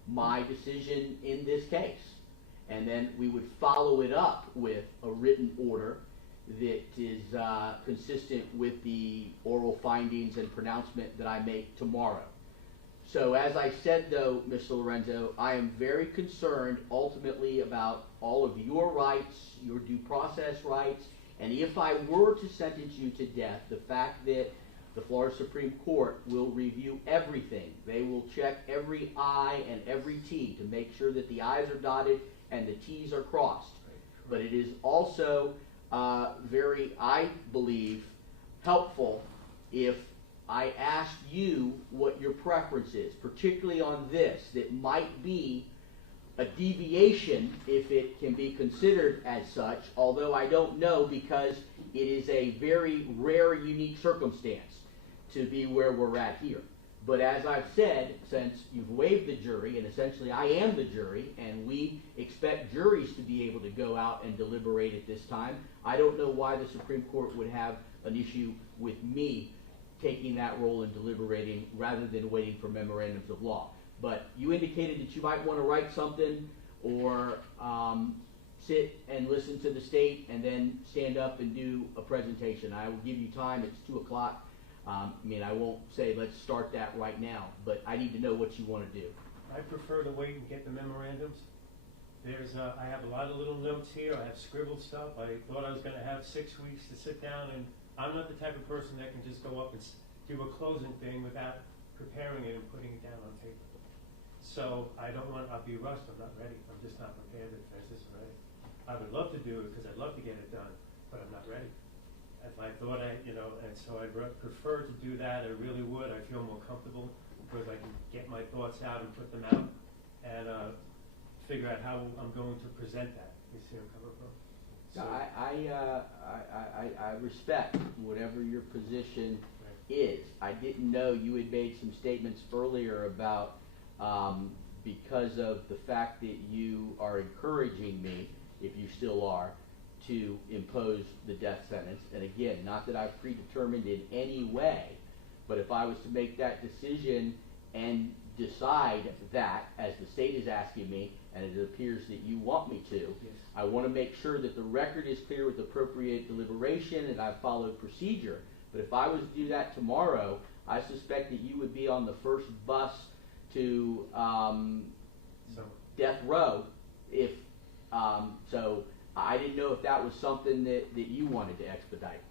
my decision in this case. And then we would follow it up with a written order that is consistent with the oral findings and pronouncement that I make tomorrow. So as I said, though, Mr. Lorenzo, I am very concerned ultimately about all of your rights, your due process rights, and if I were to sentence you to death, the fact that the Florida Supreme Court will review everything. They will check every I and every T to make sure that the I's are dotted and the T's are crossed. But it is also very, I believe, helpful if I ask you what your preference is, particularly on this, that might be a deviation, if it can be considered as such, although I don't know, because it is a very rare, unique circumstance to be where we're at here. But as I've said, since you've waived the jury, and essentially I am the jury, and we expect juries to be able to go out and deliberate at this time, I don't know why the Supreme Court would have an issue with me taking that role and deliberating rather than waiting for memorandums of law. But you indicated that you might want to write something or sit and listen to the state and then stand up and do a presentation. I will give you time. It's 2 o'clock. I won't say let's start that right now, but I need to know what you want to do. I prefer to wait and get the memorandums. I have a lot of little notes here. I have scribbled stuff. I thought I was going to have 6 weeks to sit down, and I'm not the type of person that can just go up and do a closing thing without preparing it and putting it down on paper. So I'll be rushed. I'm not ready. I'm just not prepared to finish this already. I would love to do it because I'd love to get it done, but I'm not ready. If I thought and so I'd prefer to do that. I really would. I feel more comfortable because I can get my thoughts out and put them out and figure out how I'm going to present that. You see where I'm coming from? So, I respect whatever your position is. I didn't know you had made some statements earlier about because of the fact that you are encouraging me, if you still are, to impose the death sentence. And again, not that I've predetermined in any way, but if I was to make that decision and decide that, as the state is asking me, and it appears that you want me to, yes. I want to make sure that the record is clear with appropriate deliberation and I've followed procedure. But if I was to do that tomorrow, I suspect that you would be on the first bus to death row. So I didn't know if that was something that you wanted to expedite.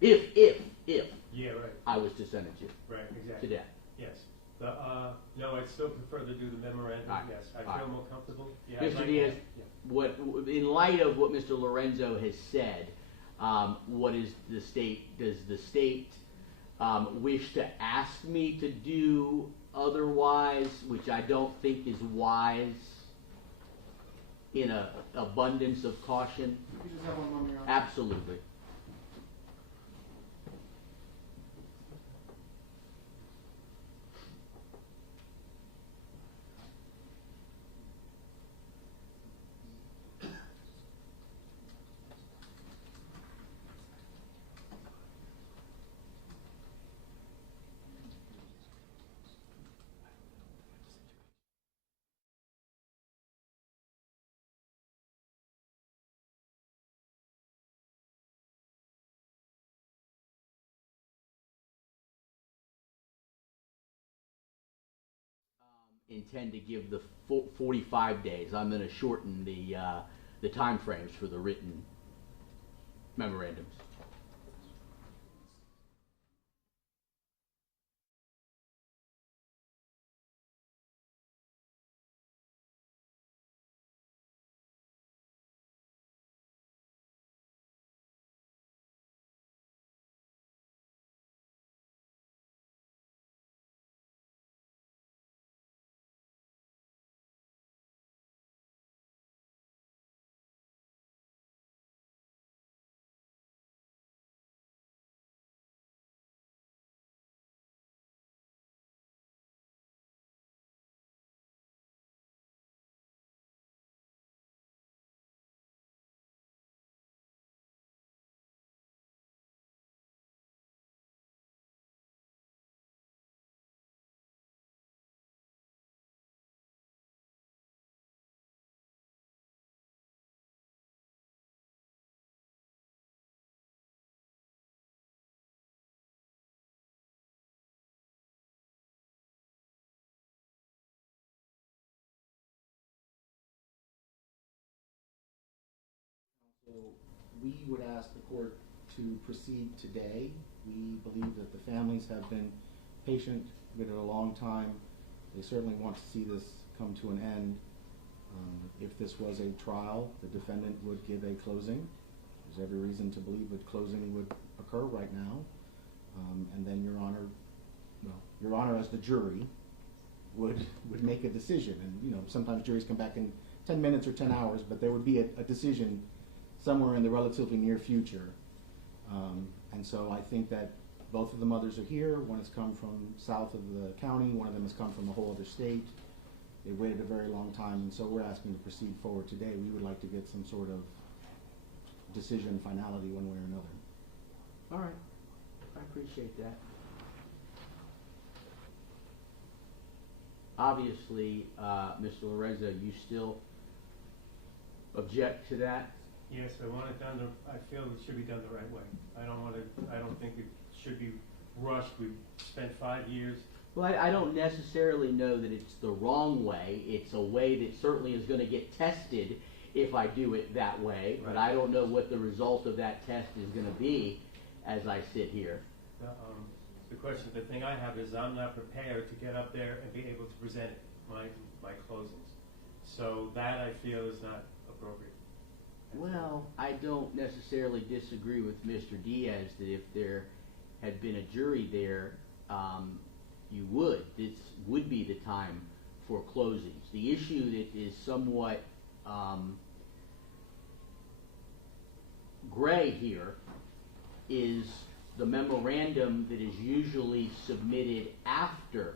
If yeah, right. I was to sentence you Right, exactly. to death. Yes. No, I'd still prefer to do the memorandum. Right. Yes, I feel more comfortable. Yeah, Mr. Diaz, in light of what Mr. Lorenzo has said, what is the state? Does the state wish to ask me to do otherwise, which I don't think is wise in an abundance of caution. You just have one moment, Your Honor. Absolutely. Intend to give the 45 days. I'm going to shorten the time frames for the written memorandums. So we would ask the court to proceed today. We believe that the families have been patient with it a long time. They certainly want to see this come to an end. If this was a trial, the defendant would give a closing. There's every reason to believe that closing would occur right now. And then Your Honor, well, Your Honor as the jury would make a decision. And you know, sometimes juries come back in 10 minutes or 10 hours, but there would be a decision somewhere in the relatively near future. And so I think that both of the mothers are here. One has come from south of the county. One of them has come from a whole other state. They waited a very long time, and so we're asking to proceed forward today. We would like to get some sort of decision, finality, one way or another. All right. I appreciate that. Obviously, Mr. Lorenzo, you still object to that? Yes, I want it done, I feel it should be done the right way. I don't think it should be rushed. We've spent 5 years. Well, I don't necessarily know that it's the wrong way. It's a way that certainly is going to get tested if I do it that way, but I don't know what the result of that test is going to be as I sit here. The thing I have is I'm not prepared to get up there and be able to present my closings. So that I feel is not appropriate. Well, I don't necessarily disagree with Mr. Diaz that if there had been a jury there, this would be the time for closings. The issue that is somewhat gray here is the memorandum that is usually submitted after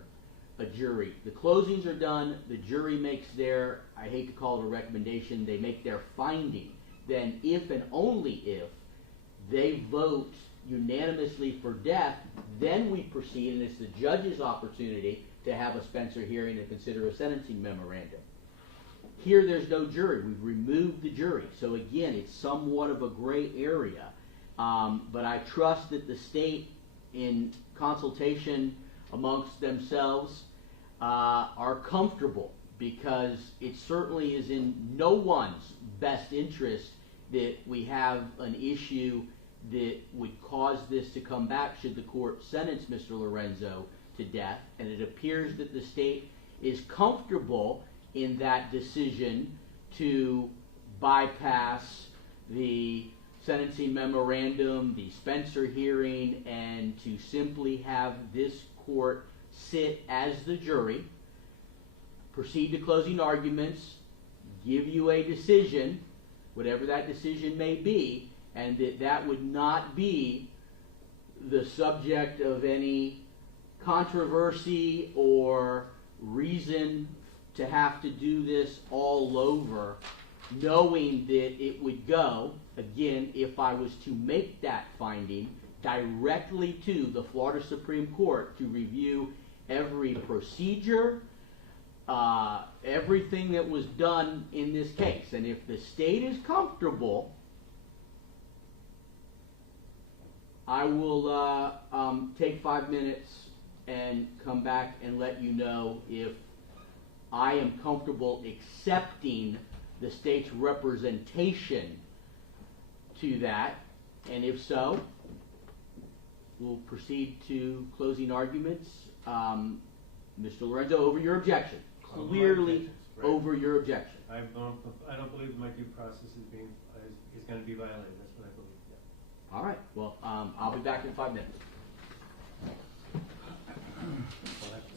a jury. The closings are done, the jury makes their, I hate to call it a recommendation, they make their finding. Then if and only if they vote unanimously for death, then we proceed, and it's the judge's opportunity to have a Spencer hearing and consider a sentencing memorandum. Here there's no jury. We've removed the jury. So again, it's somewhat of a gray area. But I trust that the state, in consultation amongst themselves, are comfortable, because it certainly is in no one's best interest that we have an issue that would cause this to come back should the court sentence Mr. Lorenzo to death. And it appears that the state is comfortable in that decision to bypass the sentencing memorandum, the Spencer hearing, and to simply have this court sit as the jury, proceed to closing arguments, give you a decision, whatever that decision may be, and that would not be the subject of any controversy or reason to have to do this all over, knowing that it would go, again, if I was to make that finding, directly to the Florida Supreme Court to review every procedure, everything that was done in this case. And if the state is comfortable, I will take 5 minutes and come back and let you know if I am comfortable accepting the state's representation to that, and if so, we'll proceed to closing arguments. Mr. Lorenzo, over your objection. Clearly Right. over your objection. I don't believe my due process is going to be violated. That's what I believe. Yeah. All right. Well, I'll be back in 5 minutes. Well, that's-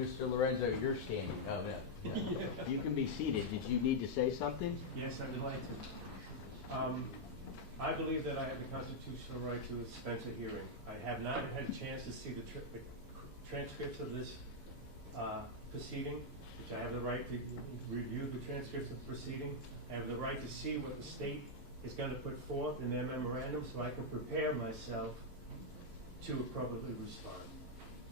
Mr. Lorenzo, you're standing. Oh, no. You can be seated. Did you need to say something? Yes, I would like to. I believe that I have the constitutional right to a Spencer hearing. I have not had a chance to see the transcripts of this proceeding, which I have the right to review the transcripts of the proceeding. I have the right to see what the state is going to put forth in their memorandum so I can prepare myself to appropriately respond.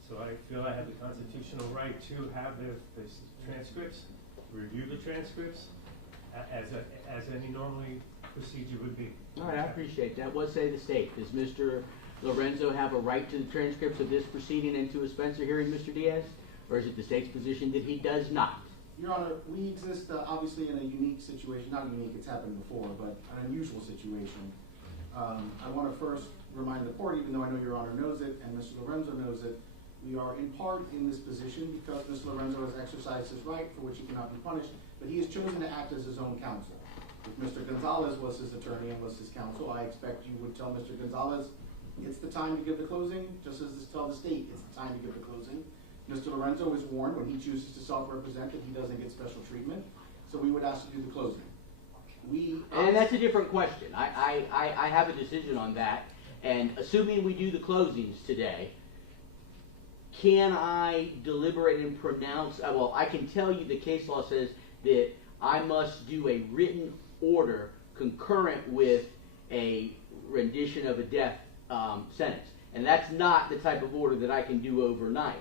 So I feel I have the constitutional right to have the transcripts, review the transcripts, as any normally procedure would be. All right, I appreciate that. What say the state? Does Mr. Lorenzo have a right to the transcripts of this proceeding and to a Spencer hearing, Mr. Diaz? Or is it the state's position that he does not? Your Honor, we exist obviously in a unique situation, not unique, it's happened before, but an unusual situation. I want to first remind the court, even though I know Your Honor knows it and Mr. Lorenzo knows it, we are in part in this position because Mr. Lorenzo has exercised his right for which he cannot be punished, but he has chosen to act as his own counsel. If Mr. Gonzalez was his attorney and was his counsel, I expect you would tell Mr. Gonzalez, it's the time to give the closing, just as tell the state it's the time to give the closing. Mr. Lorenzo is warned when he chooses to self-represent that he doesn't get special treatment, so we would ask to do the closing. And that's a different question. I have a decision on that, and assuming we do the closings today, can I deliberate and pronounce, well, I can tell you the case law says that I must do a written order concurrent with a rendition of a death sentence. And that's not the type of order that I can do overnight.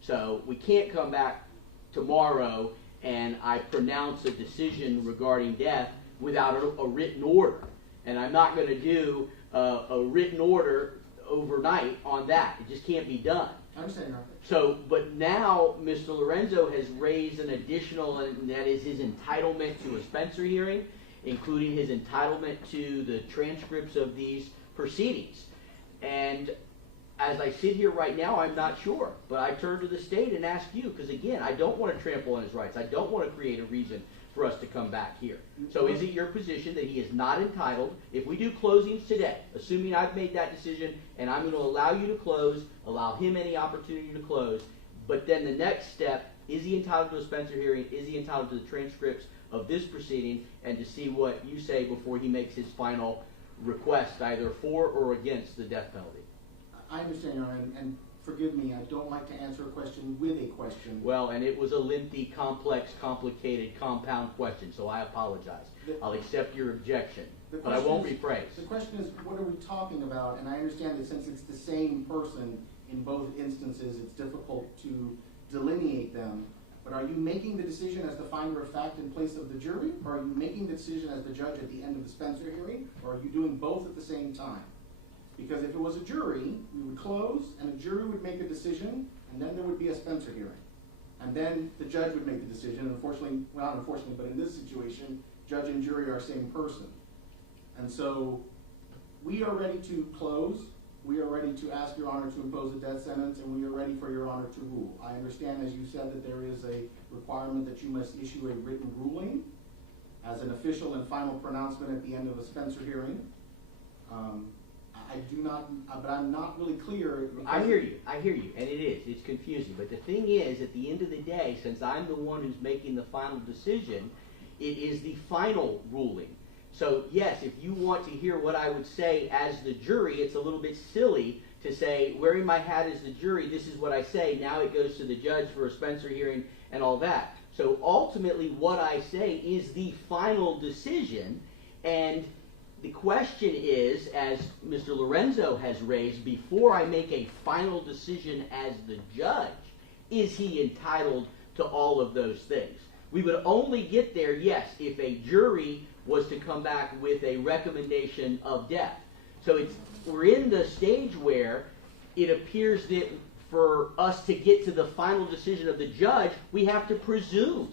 So we can't come back tomorrow and I pronounce a decision regarding death without a written order. And I'm not going to do a written order overnight on that. It just can't be done. I understand, Your Honor. So, but now Mr. Lorenzo has raised an additional, and that is his entitlement to a Spencer hearing, including his entitlement to the transcripts of these proceedings. And as I sit here right now, I'm not sure. But I turn to the state and ask you, because again, I don't want to trample on his rights. I don't want to create a reason for us to come back here. So is it your position that he is not entitled, if we do closings today, assuming I've made that decision and I'm going to allow you to close, allow him any opportunity to close, but then the next step, is he entitled to a Spencer hearing, is he entitled to the transcripts of this proceeding, and to see what you say before he makes his final request, either for or against the death penalty? I understand, Your Honor, and forgive me, I don't like to answer a question with a question. Well, and it was a lengthy, complex, complicated, compound question, so I apologize. I'll accept your objection, but I won't rephrase. The question is, what are we talking about? And I understand that since it's the same person in both instances, it's difficult to delineate them. But are you making the decision as the finder of fact in place of the jury? Or are you making the decision as the judge at the end of the Spencer hearing? Or are you doing both at the same time? Because if it was a jury, we would close, and a jury would make a decision, and then there would be a Spencer hearing. And then the judge would make the decision. Unfortunately, well, not unfortunately, but in this situation, judge and jury are the same person. And so we are ready to close. We are ready to ask Your Honor to impose a death sentence, and we are ready for Your Honor to rule. I understand, as you said, that there is a requirement that you must issue a written ruling as an official and final pronouncement at the end of a Spencer hearing. I do not, but I'm not really clear. I hear you, and it's confusing. But the thing is, at the end of the day, since I'm the one who's making the final decision, it is the final ruling. So yes, if you want to hear what I would say as the jury, it's a little bit silly to say, wearing my hat as the jury, this is what I say, now it goes to the judge for a Spencer hearing and all that. So ultimately what I say is the final decision, and the question is, as Mr. Lorenzo has raised, before I make a final decision as the judge, is he entitled to all of those things? We would only get there, yes, if a jury was to come back with a recommendation of death. So we're in the stage where it appears that for us to get to the final decision of the judge, we have to presume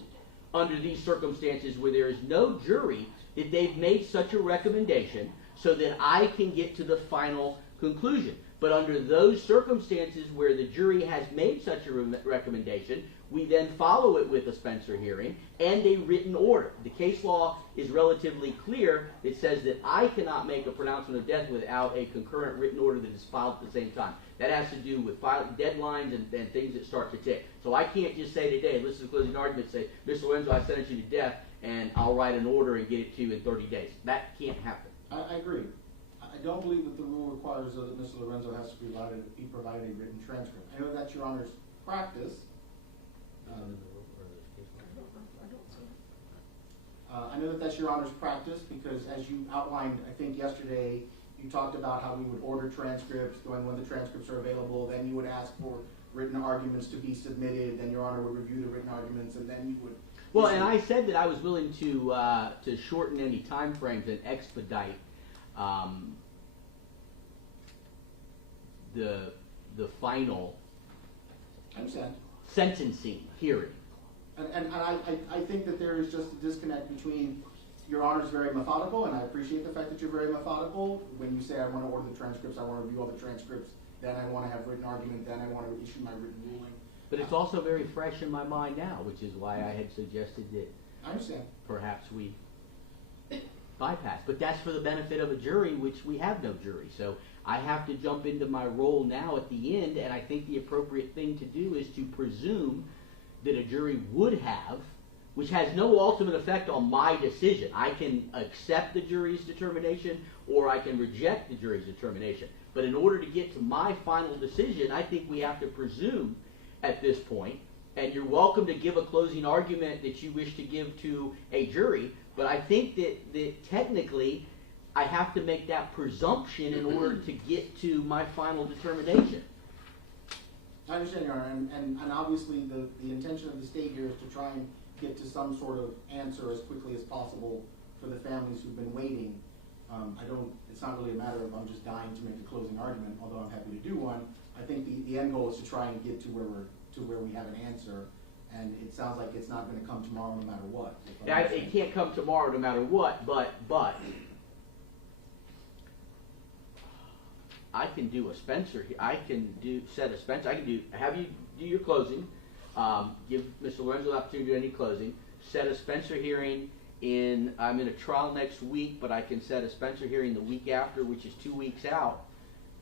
under these circumstances where there is no jury that they've made such a recommendation so that I can get to the final conclusion. But under those circumstances where the jury has made such a recommendation, we then follow it with a Spencer hearing and a written order. The case law is relatively clear. It says that I cannot make a pronouncement of death without a concurrent written order that is filed at the same time. That has to do with deadlines and things that start to tick. So I can't just say today, listen to the closing argument, say, Mr. Lorenzo, I sentenced you to death, and I'll write an order and get it to you in 30 days. That can't happen. I agree. I don't believe that the rule requires that Mr. Lorenzo has to be provided a written transcript. I know that's Your Honor's practice. I know that that's Your Honor's practice because as you outlined, I think yesterday, you talked about how we would order transcripts, when the transcripts are available, then you would ask for written arguments to be submitted, then Your Honor would review the written arguments, and then you would... Well, and I said that I was willing to shorten any time frames and expedite the final I understand. sentencing hearing. And I think that there is just a disconnect between Your Honor's very methodical, and I appreciate the fact that you're very methodical. When you say I want to order the transcripts, I want to review all the transcripts, then I want to have written argument, then I want to issue my written ruling. But it's also very fresh in my mind now, which is why I had suggested that I understand. perhaps we bypass. But that's for the benefit of a jury, which we have no jury. So I have to jump into my role now at the end, and I think the appropriate thing to do is to presume that a jury would have, which has no ultimate effect on my decision. I can accept the jury's determination or I can reject the jury's determination. But in order to get to my final decision, I think we have to presume at this point, and you're welcome to give a closing argument that you wish to give to a jury, but I think that technically I have to make that presumption in order to get to my final determination. I understand, Your Honor, and obviously the intention of the state here is to try and get to some sort of answer as quickly as possible for the families who've been waiting. It's not really a matter of I'm just dying to make a closing argument, although I'm happy to do one. I think the end goal is to try and get to where we have an answer, and it sounds like it's not going to come tomorrow no matter what. Yeah, it can't come tomorrow no matter what, but I can do a Spencer. I can set a Spencer. I can have you do your closing. Give Mr. Lorenzo the opportunity to do any closing. Set a Spencer hearing I'm in a trial next week, but I can set a Spencer hearing the week after, which is 2 weeks out.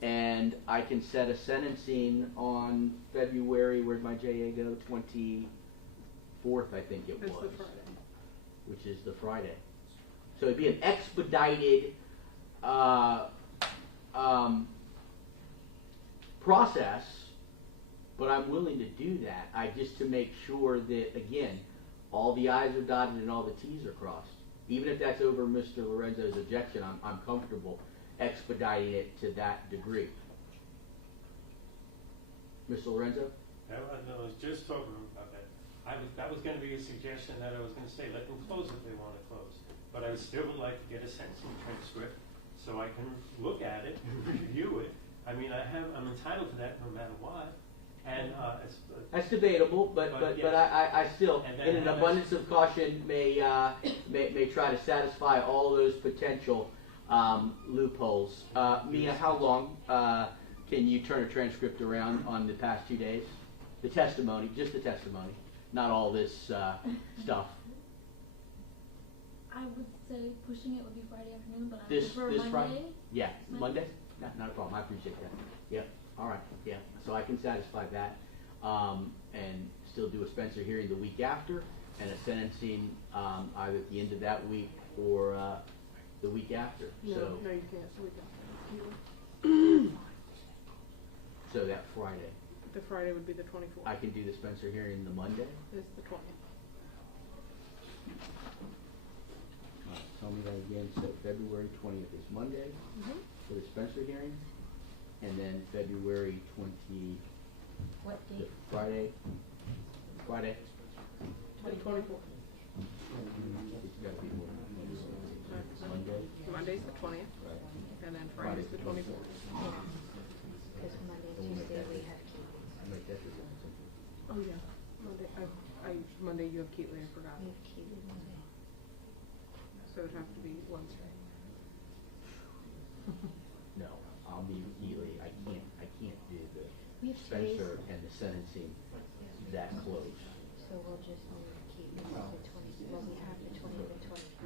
And I can set a sentencing on February, where'd my JA go? 24th, I think it was. It's the Friday. Which is the Friday. So it'd be an expedited process, but I'm willing to do that. Just to make sure that, again, all the I's are dotted and all the T's are crossed. Even if that's over Mr. Lorenzo's objection, I'm comfortable expediting it to that degree. Mr. Lorenzo? I was just talking about that. That was going to be a suggestion that I was going to say, let them close if they want to close. But I still would like to get a sentencing transcript so I can look at it and review it. I mean, I'm entitled to that no matter what. And that's debatable, but yes. I still, in an abundance of caution, may try to satisfy all those potential loopholes. Mia, how long can you turn a transcript around on the past 2 days? The testimony, just the testimony, not all this stuff. I would say pushing it would be Friday afternoon, but I This prefer Monday. Friday? Yeah, Monday? Monday? Not a problem, I appreciate that. Yeah, all right, yeah, so I can satisfy that, and still do a Spencer hearing the week after, and a sentencing either at the end of that week or the week after. No, So, no, you can't. We got so that Friday. the Friday would be the 24th. I can do the Spencer hearing the Monday. It's the 20th. Tell me that again. So February 20th is Monday for the Spencer hearing, and then February 20. What the date? Friday. The 24th. It's got to be more. Monday. Monday's the 20th, Right. and then Friday's the 24th. Because Monday, Tuesday we have I make that decision. Oh yeah, Monday. Monday you have Keatley. I forgot. We have Keely Monday. So it'd have to be Wednesday. No, I'll be Ely. I can't do the We have 2 days. Spencer and the sentencing that close. So we'll just keep the 20, well, we have the 20 and the 21st.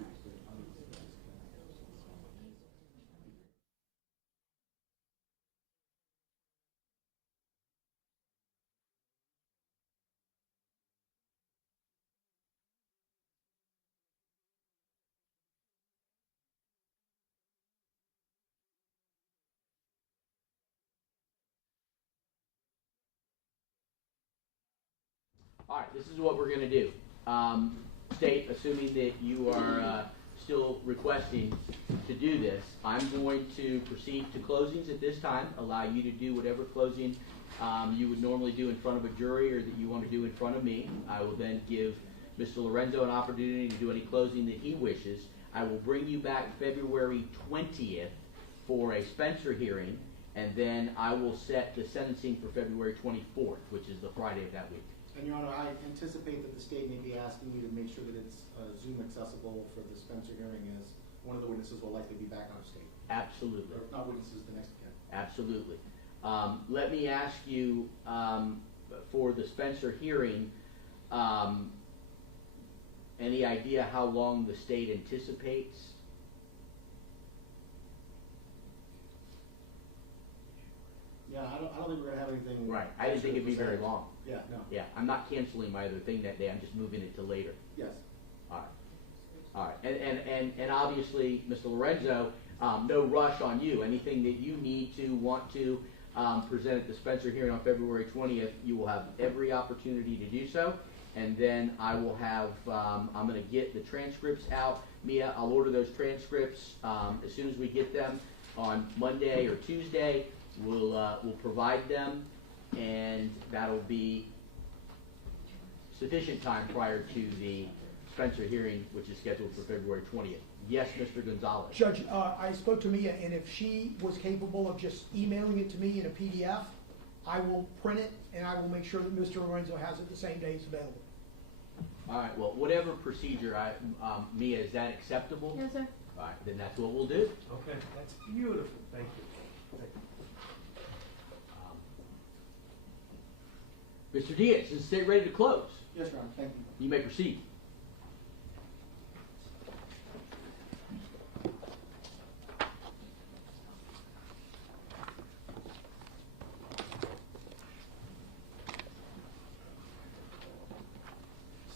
All right, this is what we're gonna do. State, assuming that you are still requesting to do this, I'm going to proceed to closings at this time, allow you to do whatever closing you would normally do in front of a jury or that you want to do in front of me. I will then give Mr. Lorenzo an opportunity to do any closing that he wishes. I will bring you back February 20th for a Spencer hearing, and then I will set the sentencing for February 24th, which is the Friday of that week. And Your Honor, I anticipate that the state may be asking you to make sure that it's Zoom accessible for the Spencer hearing, as one of the witnesses will likely be back out of state. Absolutely. Or not witnesses, the next again. Absolutely. Let me ask you, for the Spencer hearing, any idea how long the state anticipates? Yeah, I don't think we're gonna have anything. Right, I didn't think it'd be very long. Yeah, no. Yeah, I'm not canceling my other thing that day, I'm just moving it to later. Yes. All right. All right, and obviously, Mr. Lorenzo, no rush on you. Anything that you need to, want to present at the Spencer hearing on February 20th, you will have every opportunity to do so. And then I will have, I'm going to get the transcripts out. Mia, I'll order those transcripts as soon as we get them on Monday or Tuesday. We'll provide them, and that'll be sufficient time prior to the Spencer hearing, which is scheduled for February 20th. Yes, Mr. Gonzalez. Judge, I spoke to Mia, and if she was capable of just emailing it to me in a PDF, I will print it, and I will make sure that Mr. Lorenzo has it the same day it's available. All right, well, whatever procedure, Mia, is that acceptable? Yes, sir. All right, then that's what we'll do. Okay, that's beautiful, thank you. Mr. Diaz, is the state ready to close? Yes, Your Honor, thank you. You may proceed.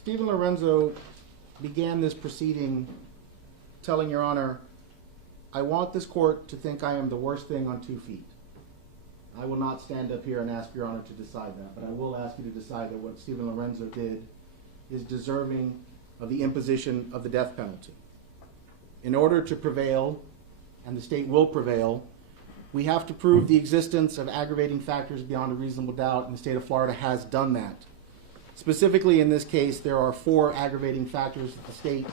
Steven Lorenzo began this proceeding telling Your Honor, I want this court to think I am the worst thing on 2 feet. I will not stand up here and ask Your Honor to decide that, but I will ask you to decide that what Steven Lorenzo did is deserving of the imposition of the death penalty. In order to prevail, and the state will prevail, we have to prove the existence of aggravating factors beyond a reasonable doubt, and the state of Florida has done that. Specifically in this case, there are 4 aggravating factors that the state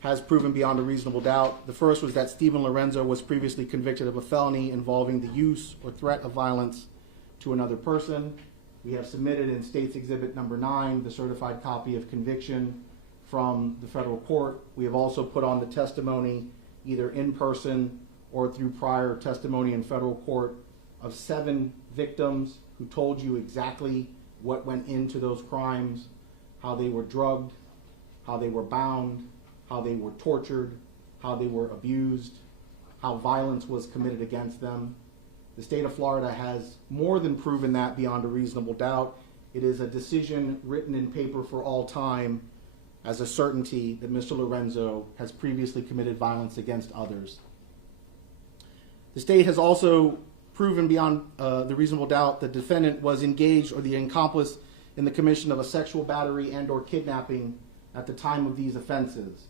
has proven beyond a reasonable doubt. The first was that Steven Lorenzo was previously convicted of a felony involving the use or threat of violence to another person. We have submitted in State's Exhibit number 9 the certified copy of conviction from the federal court. We have also put on the testimony, either in person or through prior testimony in federal court, of 7 victims who told you exactly what went into those crimes, how they were drugged, how they were bound, how they were tortured, how they were abused, how violence was committed against them. The state of Florida has more than proven that beyond a reasonable doubt. It is a decision written in paper for all time as a certainty that Mr. Lorenzo has previously committed violence against others. The state has also proven beyond the reasonable doubt the defendant was engaged or the accomplice in the commission of a sexual battery and or kidnapping at the time of these offenses.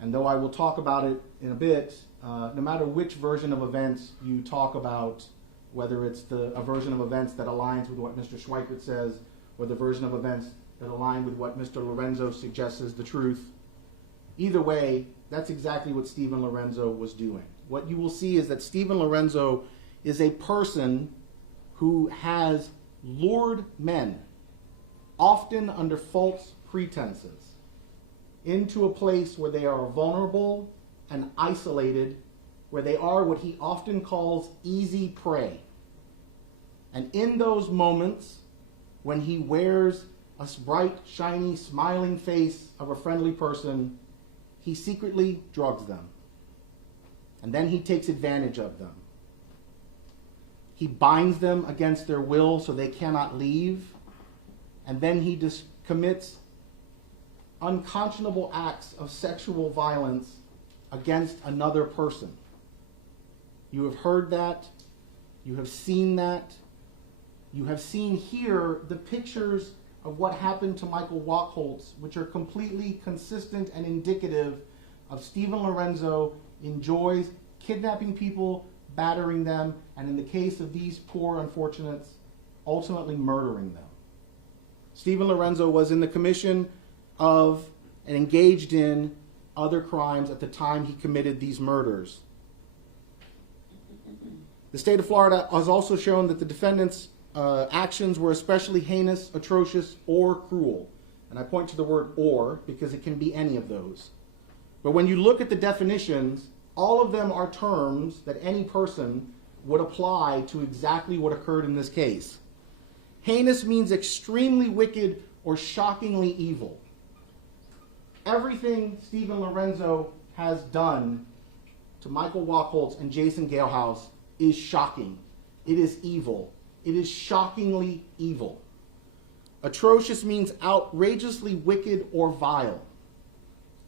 And though I will talk about it in a bit, no matter which version of events you talk about, whether it's a version of events that aligns with what Mr. Schweikert says, or the version of events that align with what Mr. Lorenzo suggests is the truth, either way, that's exactly what Steven Lorenzo was doing. What you will see is that Steven Lorenzo is a person who has lured men, often under false pretenses, into a place where they are vulnerable and isolated, where they are what he often calls easy prey. And in those moments, when he wears a bright, shiny, smiling face of a friendly person, he secretly drugs them. And then he takes advantage of them. He binds them against their will so they cannot leave. And then he commits unconscionable acts of sexual violence against another person. You have heard that. You have seen that. You have seen here the pictures of what happened to Michael Wachholtz, which are completely consistent and indicative of Steven Lorenzo enjoys kidnapping people, battering them, and in the case of these poor unfortunates, ultimately murdering them. Steven Lorenzo was in the commission of and engaged in other crimes at the time he committed these murders. The state of Florida has also shown that the defendant's actions were especially heinous, atrocious, or cruel. And I point to the word or because it can be any of those. But when you look at the definitions, all of them are terms that any person would apply to exactly what occurred in this case. Heinous means extremely wicked or shockingly evil. Everything Steven Lorenzo has done to Michael Wachholtz and Jason Galehouse is shocking. It is evil. It is shockingly evil. Atrocious means outrageously wicked or vile.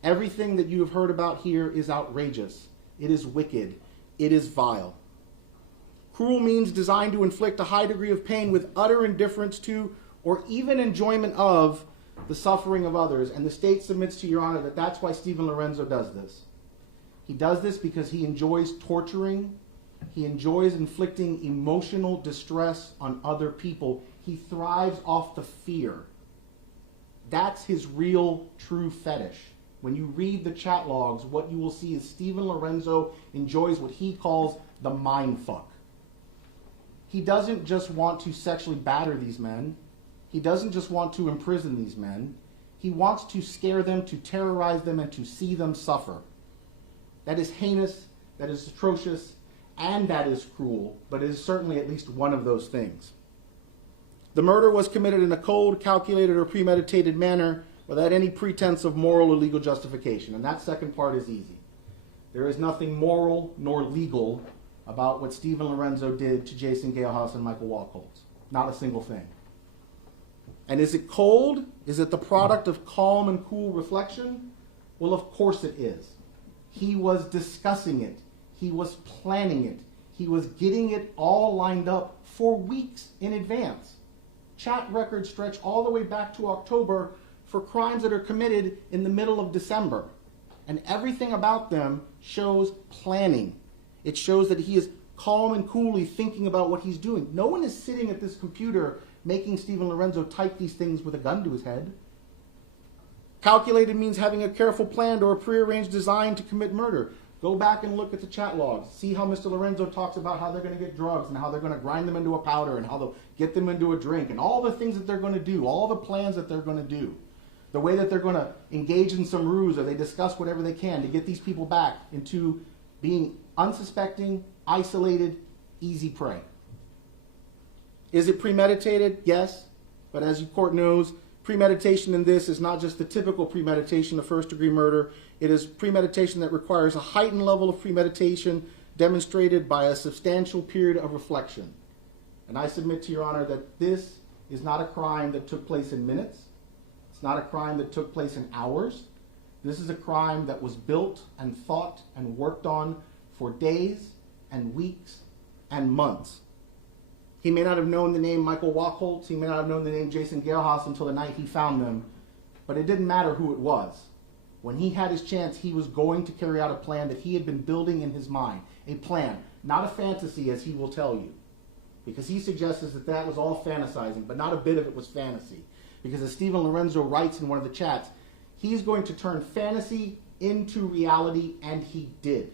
Everything that you have heard about here is outrageous. It is wicked. It is vile. Cruel means designed to inflict a high degree of pain with utter indifference to or even enjoyment of the suffering of others. And the state submits to Your Honor that that's why Steven Lorenzo does this. He does this because he enjoys torturing. He enjoys inflicting emotional distress on other people. He thrives off the fear. That's his real, true fetish. When you read the chat logs, what you will see is Steven Lorenzo enjoys what he calls the mind fuck. He doesn't just want to sexually batter these men. He doesn't just want to imprison these men. He wants to scare them, to terrorize them, and to see them suffer. That is heinous, that is atrocious, and that is cruel, but it is certainly at least one of those things. The murder was committed in a cold, calculated, or premeditated manner without any pretense of moral or legal justification, and that second part is easy. There is nothing moral nor legal about what Steven Lorenzo did to Jason Galehouse and Michael Wachholtz. Not a single thing. And is it cold? Is it the product of calm and cool reflection? Well, of course it is. He was discussing it. He was planning it. He was getting it all lined up for weeks in advance. Chat records stretch all the way back to October for crimes that are committed in the middle of December. And everything about them shows planning. It shows that he is calm and coolly thinking about what he's doing. No one is sitting at this computer making Steven Lorenzo type these things with a gun to his head. Calculated means having a careful plan or a prearranged design to commit murder. Go back and look at the chat logs. See how Mr. Lorenzo talks about how they're going to get drugs and how they're going to grind them into a powder and how they'll get them into a drink and all the things that they're going to do, all the plans that they're going to do. The way that they're going to engage in some ruse or they discuss whatever they can to get these people back into being unsuspecting, isolated, easy prey. Is it premeditated? Yes. But as the court knows, premeditation in this is not just the typical premeditation of first-degree murder. It is premeditation that requires a heightened level of premeditation demonstrated by a substantial period of reflection. And I submit to Your Honor that this is not a crime that took place in minutes. It's not a crime that took place in hours. This is a crime that was built and thought and worked on for days and weeks and months. He may not have known the name Michael Wachholtz. He may not have known the name Jason Galehouse until the night he found them. But it didn't matter who it was. When he had his chance, he was going to carry out a plan that he had been building in his mind. A plan, not a fantasy, as he will tell you. Because he suggests that that was all fantasizing, but not a bit of it was fantasy. Because as Steven Lorenzo writes in one of the chats, he's going to turn fantasy into reality, and he did.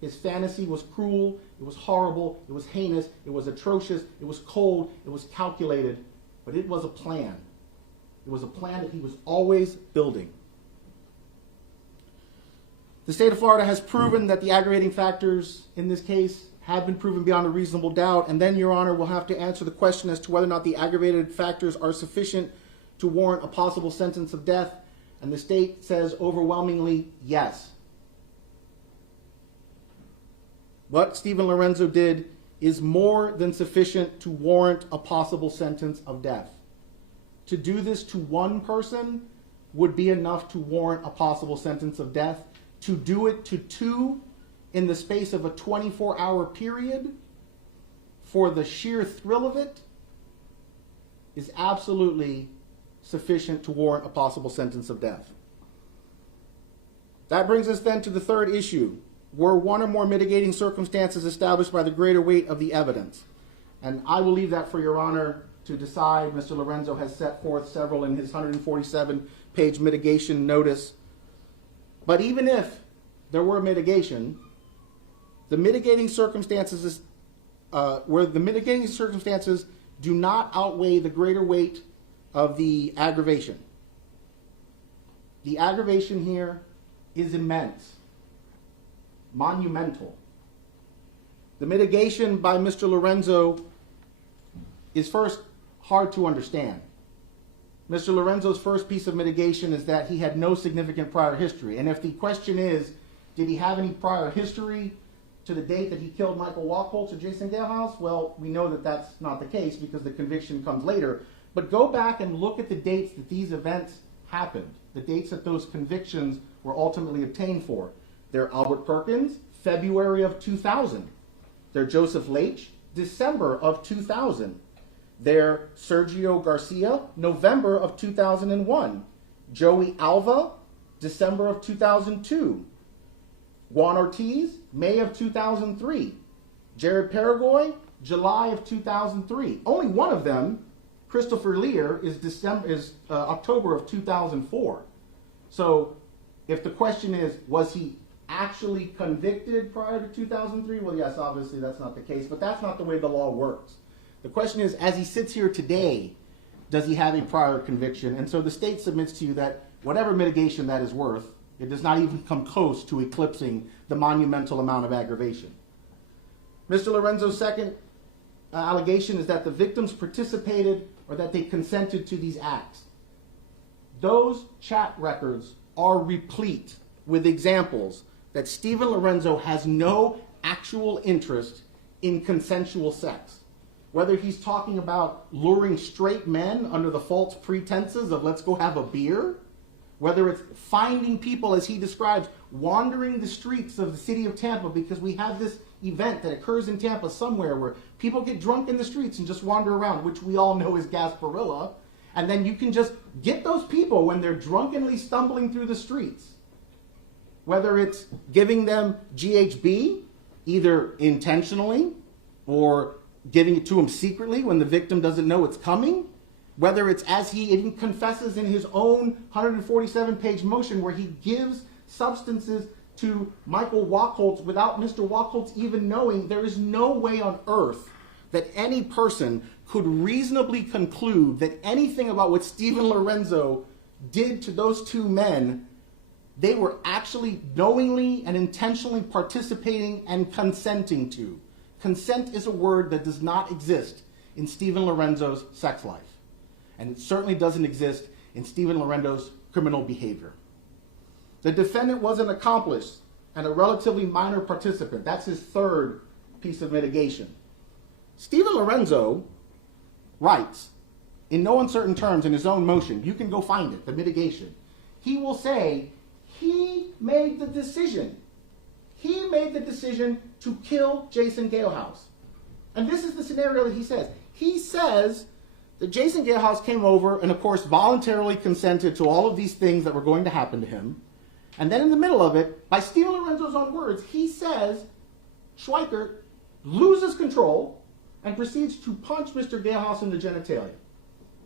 His fantasy was cruel, it was horrible, it was heinous, it was atrocious, it was cold, it was calculated, but it was a plan. It was a plan that he was always building. The state of Florida has proven that the aggravating factors in this case have been proven beyond a reasonable doubt, and then, Your Honor, will have to answer the question as to whether or not the aggravated factors are sufficient to warrant a possible sentence of death, and the state says overwhelmingly yes. What Steven Lorenzo did is more than sufficient to warrant a possible sentence of death. To do this to one person would be enough to warrant a possible sentence of death. To do it to two in the space of a 24-hour period for the sheer thrill of it is absolutely sufficient to warrant a possible sentence of death. That brings us then to the third issue. Were one or more mitigating circumstances established by the greater weight of the evidence? And I will leave that for Your Honor to decide. Mr. Lorenzo has set forth several in his 147-page mitigation notice. But even if there were mitigation, the mitigating circumstances where the mitigating circumstances do not outweigh the greater weight of the aggravation. The aggravation here is immense, monumental. The mitigation by Mr. Lorenzo is first hard to understand. Mr. Lorenzo's first piece of mitigation is that he had no significant prior history. And if the question is, did he have any prior history to the date that he killed Michael Wachholtz or Jason Galehouse? Well, we know that that's not the case because the conviction comes later. But go back and look at the dates that these events happened, the dates that those convictions were ultimately obtained for. They're Albert Perkins, February of 2000. They're Joseph Leitch, December of 2000. They're Sergio Garcia, November of 2001. Joey Alva, December of 2002. Juan Ortiz, May of 2003. Jared Paragoy, July of 2003. Only one of them, Christopher Lear, is October of 2004. So if the question is, was he actually convicted prior to 2003? Well, yes, obviously that's not the case, but that's not the way the law works. The question is, as he sits here today, does he have a prior conviction? And so the state submits to you that whatever mitigation that is worth, it does not even come close to eclipsing the monumental amount of aggravation. Mr. Lorenzo's second allegation is that the victims participated or that they consented to these acts. Those chat records are replete with examples that Steven Lorenzo has no actual interest in consensual sex. Whether he's talking about luring straight men under the false pretenses of let's go have a beer, whether it's finding people, as he describes, wandering the streets of the city of Tampa, because we have this event that occurs in Tampa somewhere where people get drunk in the streets and just wander around, which we all know is Gasparilla, and then you can just get those people when they're drunkenly stumbling through the streets. Whether it's giving them GHB, either intentionally or giving it to them secretly when the victim doesn't know it's coming, whether it's as he even confesses in his own 147-page motion where he gives substances to Michael Wachholtz without Mr. Wachholtz even knowing, there is no way on earth that any person could reasonably conclude that anything about what Steven Lorenzo did to those two men, they were actually knowingly and intentionally participating and consenting to. Consent is a word that does not exist in Steven Lorenzo's sex life. And it certainly doesn't exist in Steven Lorenzo's criminal behavior. The defendant was an accomplice and a relatively minor participant. That's his third piece of mitigation. Steven Lorenzo writes, in no uncertain terms in his own motion, you can go find it, the mitigation. He will say, he made the decision. He made the decision to kill Jason Galehouse. And this is the scenario that he says. He says that Jason Galehouse came over and, of course, voluntarily consented to all of these things that were going to happen to him. And then in the middle of it, by Steven Lorenzo's own words, he says Schweikert loses control and proceeds to punch Mr. Galehouse in the genitalia.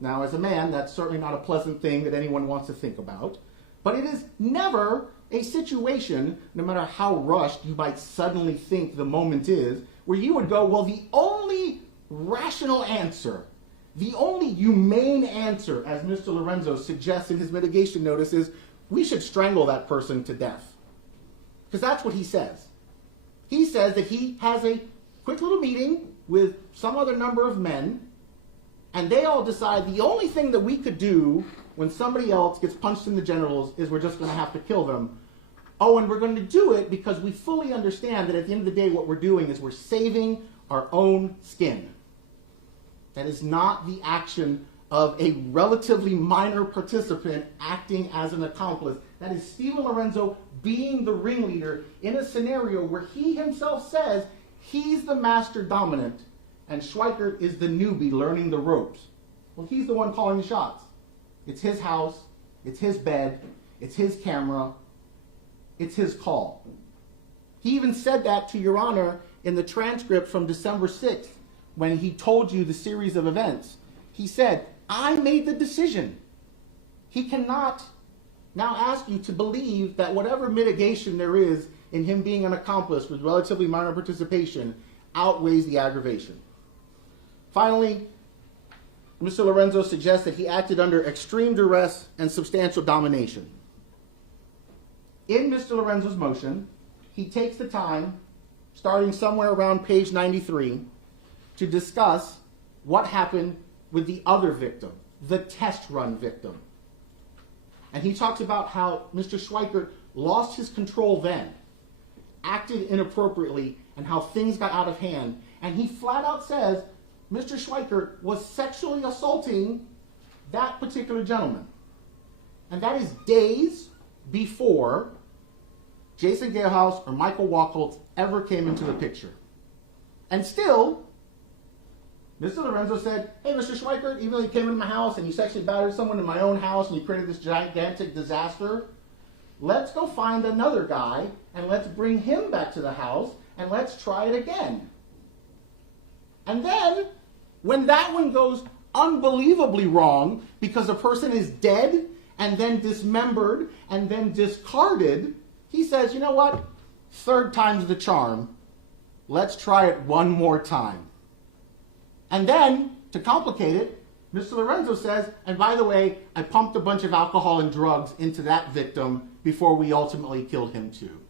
Now, as a man, that's certainly not a pleasant thing that anyone wants to think about. But it is never a situation, no matter how rushed you might suddenly think the moment is, where you would go, well, the only rational answer, the only humane answer, as Mr. Lorenzo suggests in his mitigation notice, is we should strangle that person to death. Because that's what he says. He says that he has a quick little meeting with some other number of men, and they all decide the only thing that we could do when somebody else gets punched in the genitals is we're just going to have to kill them. Oh, and we're going to do it because we fully understand that at the end of the day what we're doing is we're saving our own skin. That is not the action of a relatively minor participant acting as an accomplice. That is Steven Lorenzo being the ringleader in a scenario where he himself says he's the master dominant and Schweikert is the newbie learning the ropes. Well, he's the one calling the shots. It's his house, it's his bed, it's his camera, it's his call. He even said that to Your Honor in the transcript from December 6th when he told you the series of events. He said, I made the decision. He cannot now ask you to believe that whatever mitigation there is in him being an accomplice with relatively minor participation outweighs the aggravation. Finally, Mr. Lorenzo suggests that he acted under extreme duress and substantial domination. In Mr. Lorenzo's motion, he takes the time, starting somewhere around page 93, to discuss what happened with the other victim, the test run victim. And he talks about how Mr. Schweikert lost his control then, acted inappropriately, and how things got out of hand. And he flat out says Mr. Schweikert was sexually assaulting that particular gentleman. And that is days before Jason Galehouse or Michael Wachholtz ever came into the picture. And still, Mr. Lorenzo said, hey, Mr. Schweikert, even though you came into my house and you sexually battered someone in my own house and you created this gigantic disaster, let's go find another guy and let's bring him back to the house and let's try it again. And then, when that one goes unbelievably wrong because the person is dead and then dismembered and then discarded, he says, you know what? Third time's the charm. Let's try it one more time. And then, to complicate it, Mr. Lorenzo says, and by the way, I pumped a bunch of alcohol and drugs into that victim before we ultimately killed him too.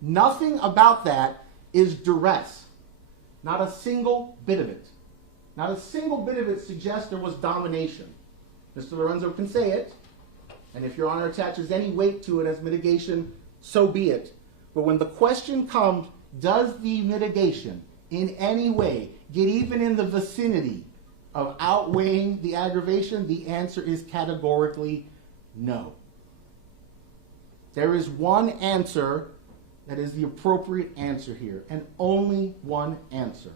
Nothing about that is duress. Not a single bit of it. Not a single bit of it suggests there was domination. Mr. Lorenzo can say it, and if Your Honor attaches any weight to it as mitigation, so be it. But when the question comes, does the mitigation in any way get even in the vicinity of outweighing the aggravation, the answer is categorically no. There is one answer that is the appropriate answer here, and only one answer.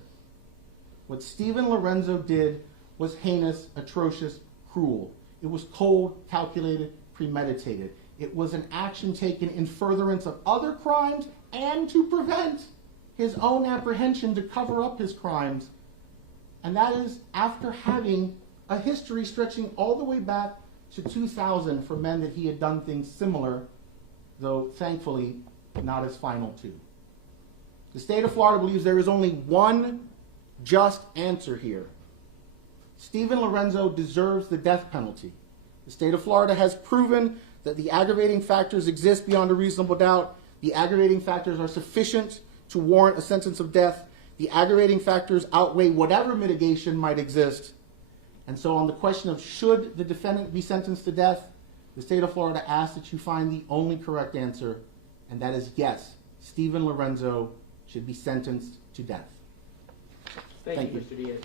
What Steven Lorenzo did was heinous, atrocious, cruel. It was cold, calculated, premeditated. It was an action taken in furtherance of other crimes and to prevent his own apprehension to cover up his crimes. And that is after having a history stretching all the way back to 2000 for men that he had done things similar, though thankfully not as final to. The state of Florida believes there is only one just answer here. Steven Lorenzo deserves the death penalty. The state of Florida has proven that the aggravating factors exist beyond a reasonable doubt. The aggravating factors are sufficient to warrant a sentence of death. The aggravating factors outweigh whatever mitigation might exist. And so on the question of should the defendant be sentenced to death, the state of Florida asks that you find the only correct answer, and that is yes, Steven Lorenzo should be sentenced to death. Thank you, Mr. Diaz.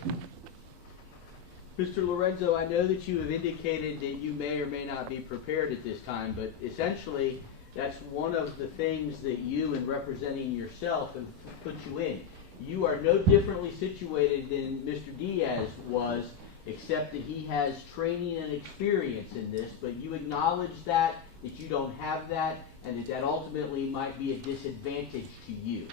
Mr. Lorenzo, I know that you have indicated that you may or may not be prepared at this time, but essentially that's one of the things that you, in representing yourself, have put you in. You are no differently situated than Mr. Diaz was, except that he has training and experience in this, but you acknowledge that you don't have that, and that ultimately might be a disadvantage to you.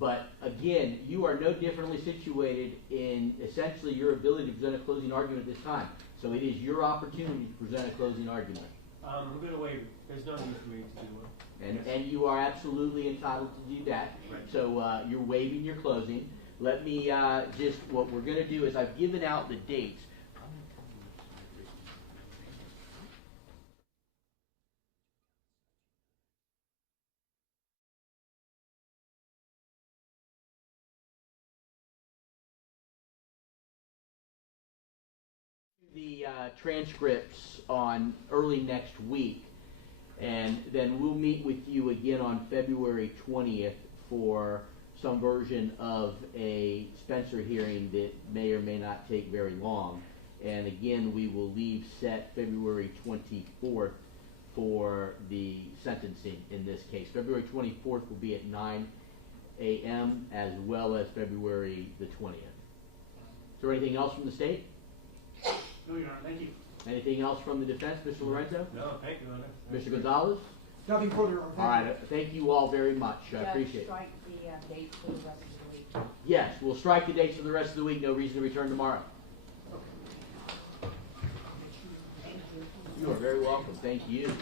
But again, you are no differently situated in essentially your ability to present a closing argument at this time. So it is your opportunity to present a closing argument. I'm going to waive it. There's no need for me to do it. And you are absolutely entitled to do that. Right. So you're waiving your closing. Let me what we're going to do is I've given out the dates. The transcripts on early next week, and then we'll meet with you again on February 20th for some version of a Spencer hearing that may or may not take very long. And again, we will leave set February 24th for the sentencing in this case. February 24th will be at 9 a.m. as well as February the 20th. Is there anything else from the state? No, Your Honor, thank you. Anything else from the defense, Mr. Lorenzo? No, thank you, Honor. Mr. Gonzalez? Nothing further, Your Honor. All right, thank you all very much. I Judge, appreciate it. strike the dates for the rest of the week. Yes, we'll strike the dates for the rest of the week. No reason to return tomorrow. Thank you. You are very welcome. Thank you.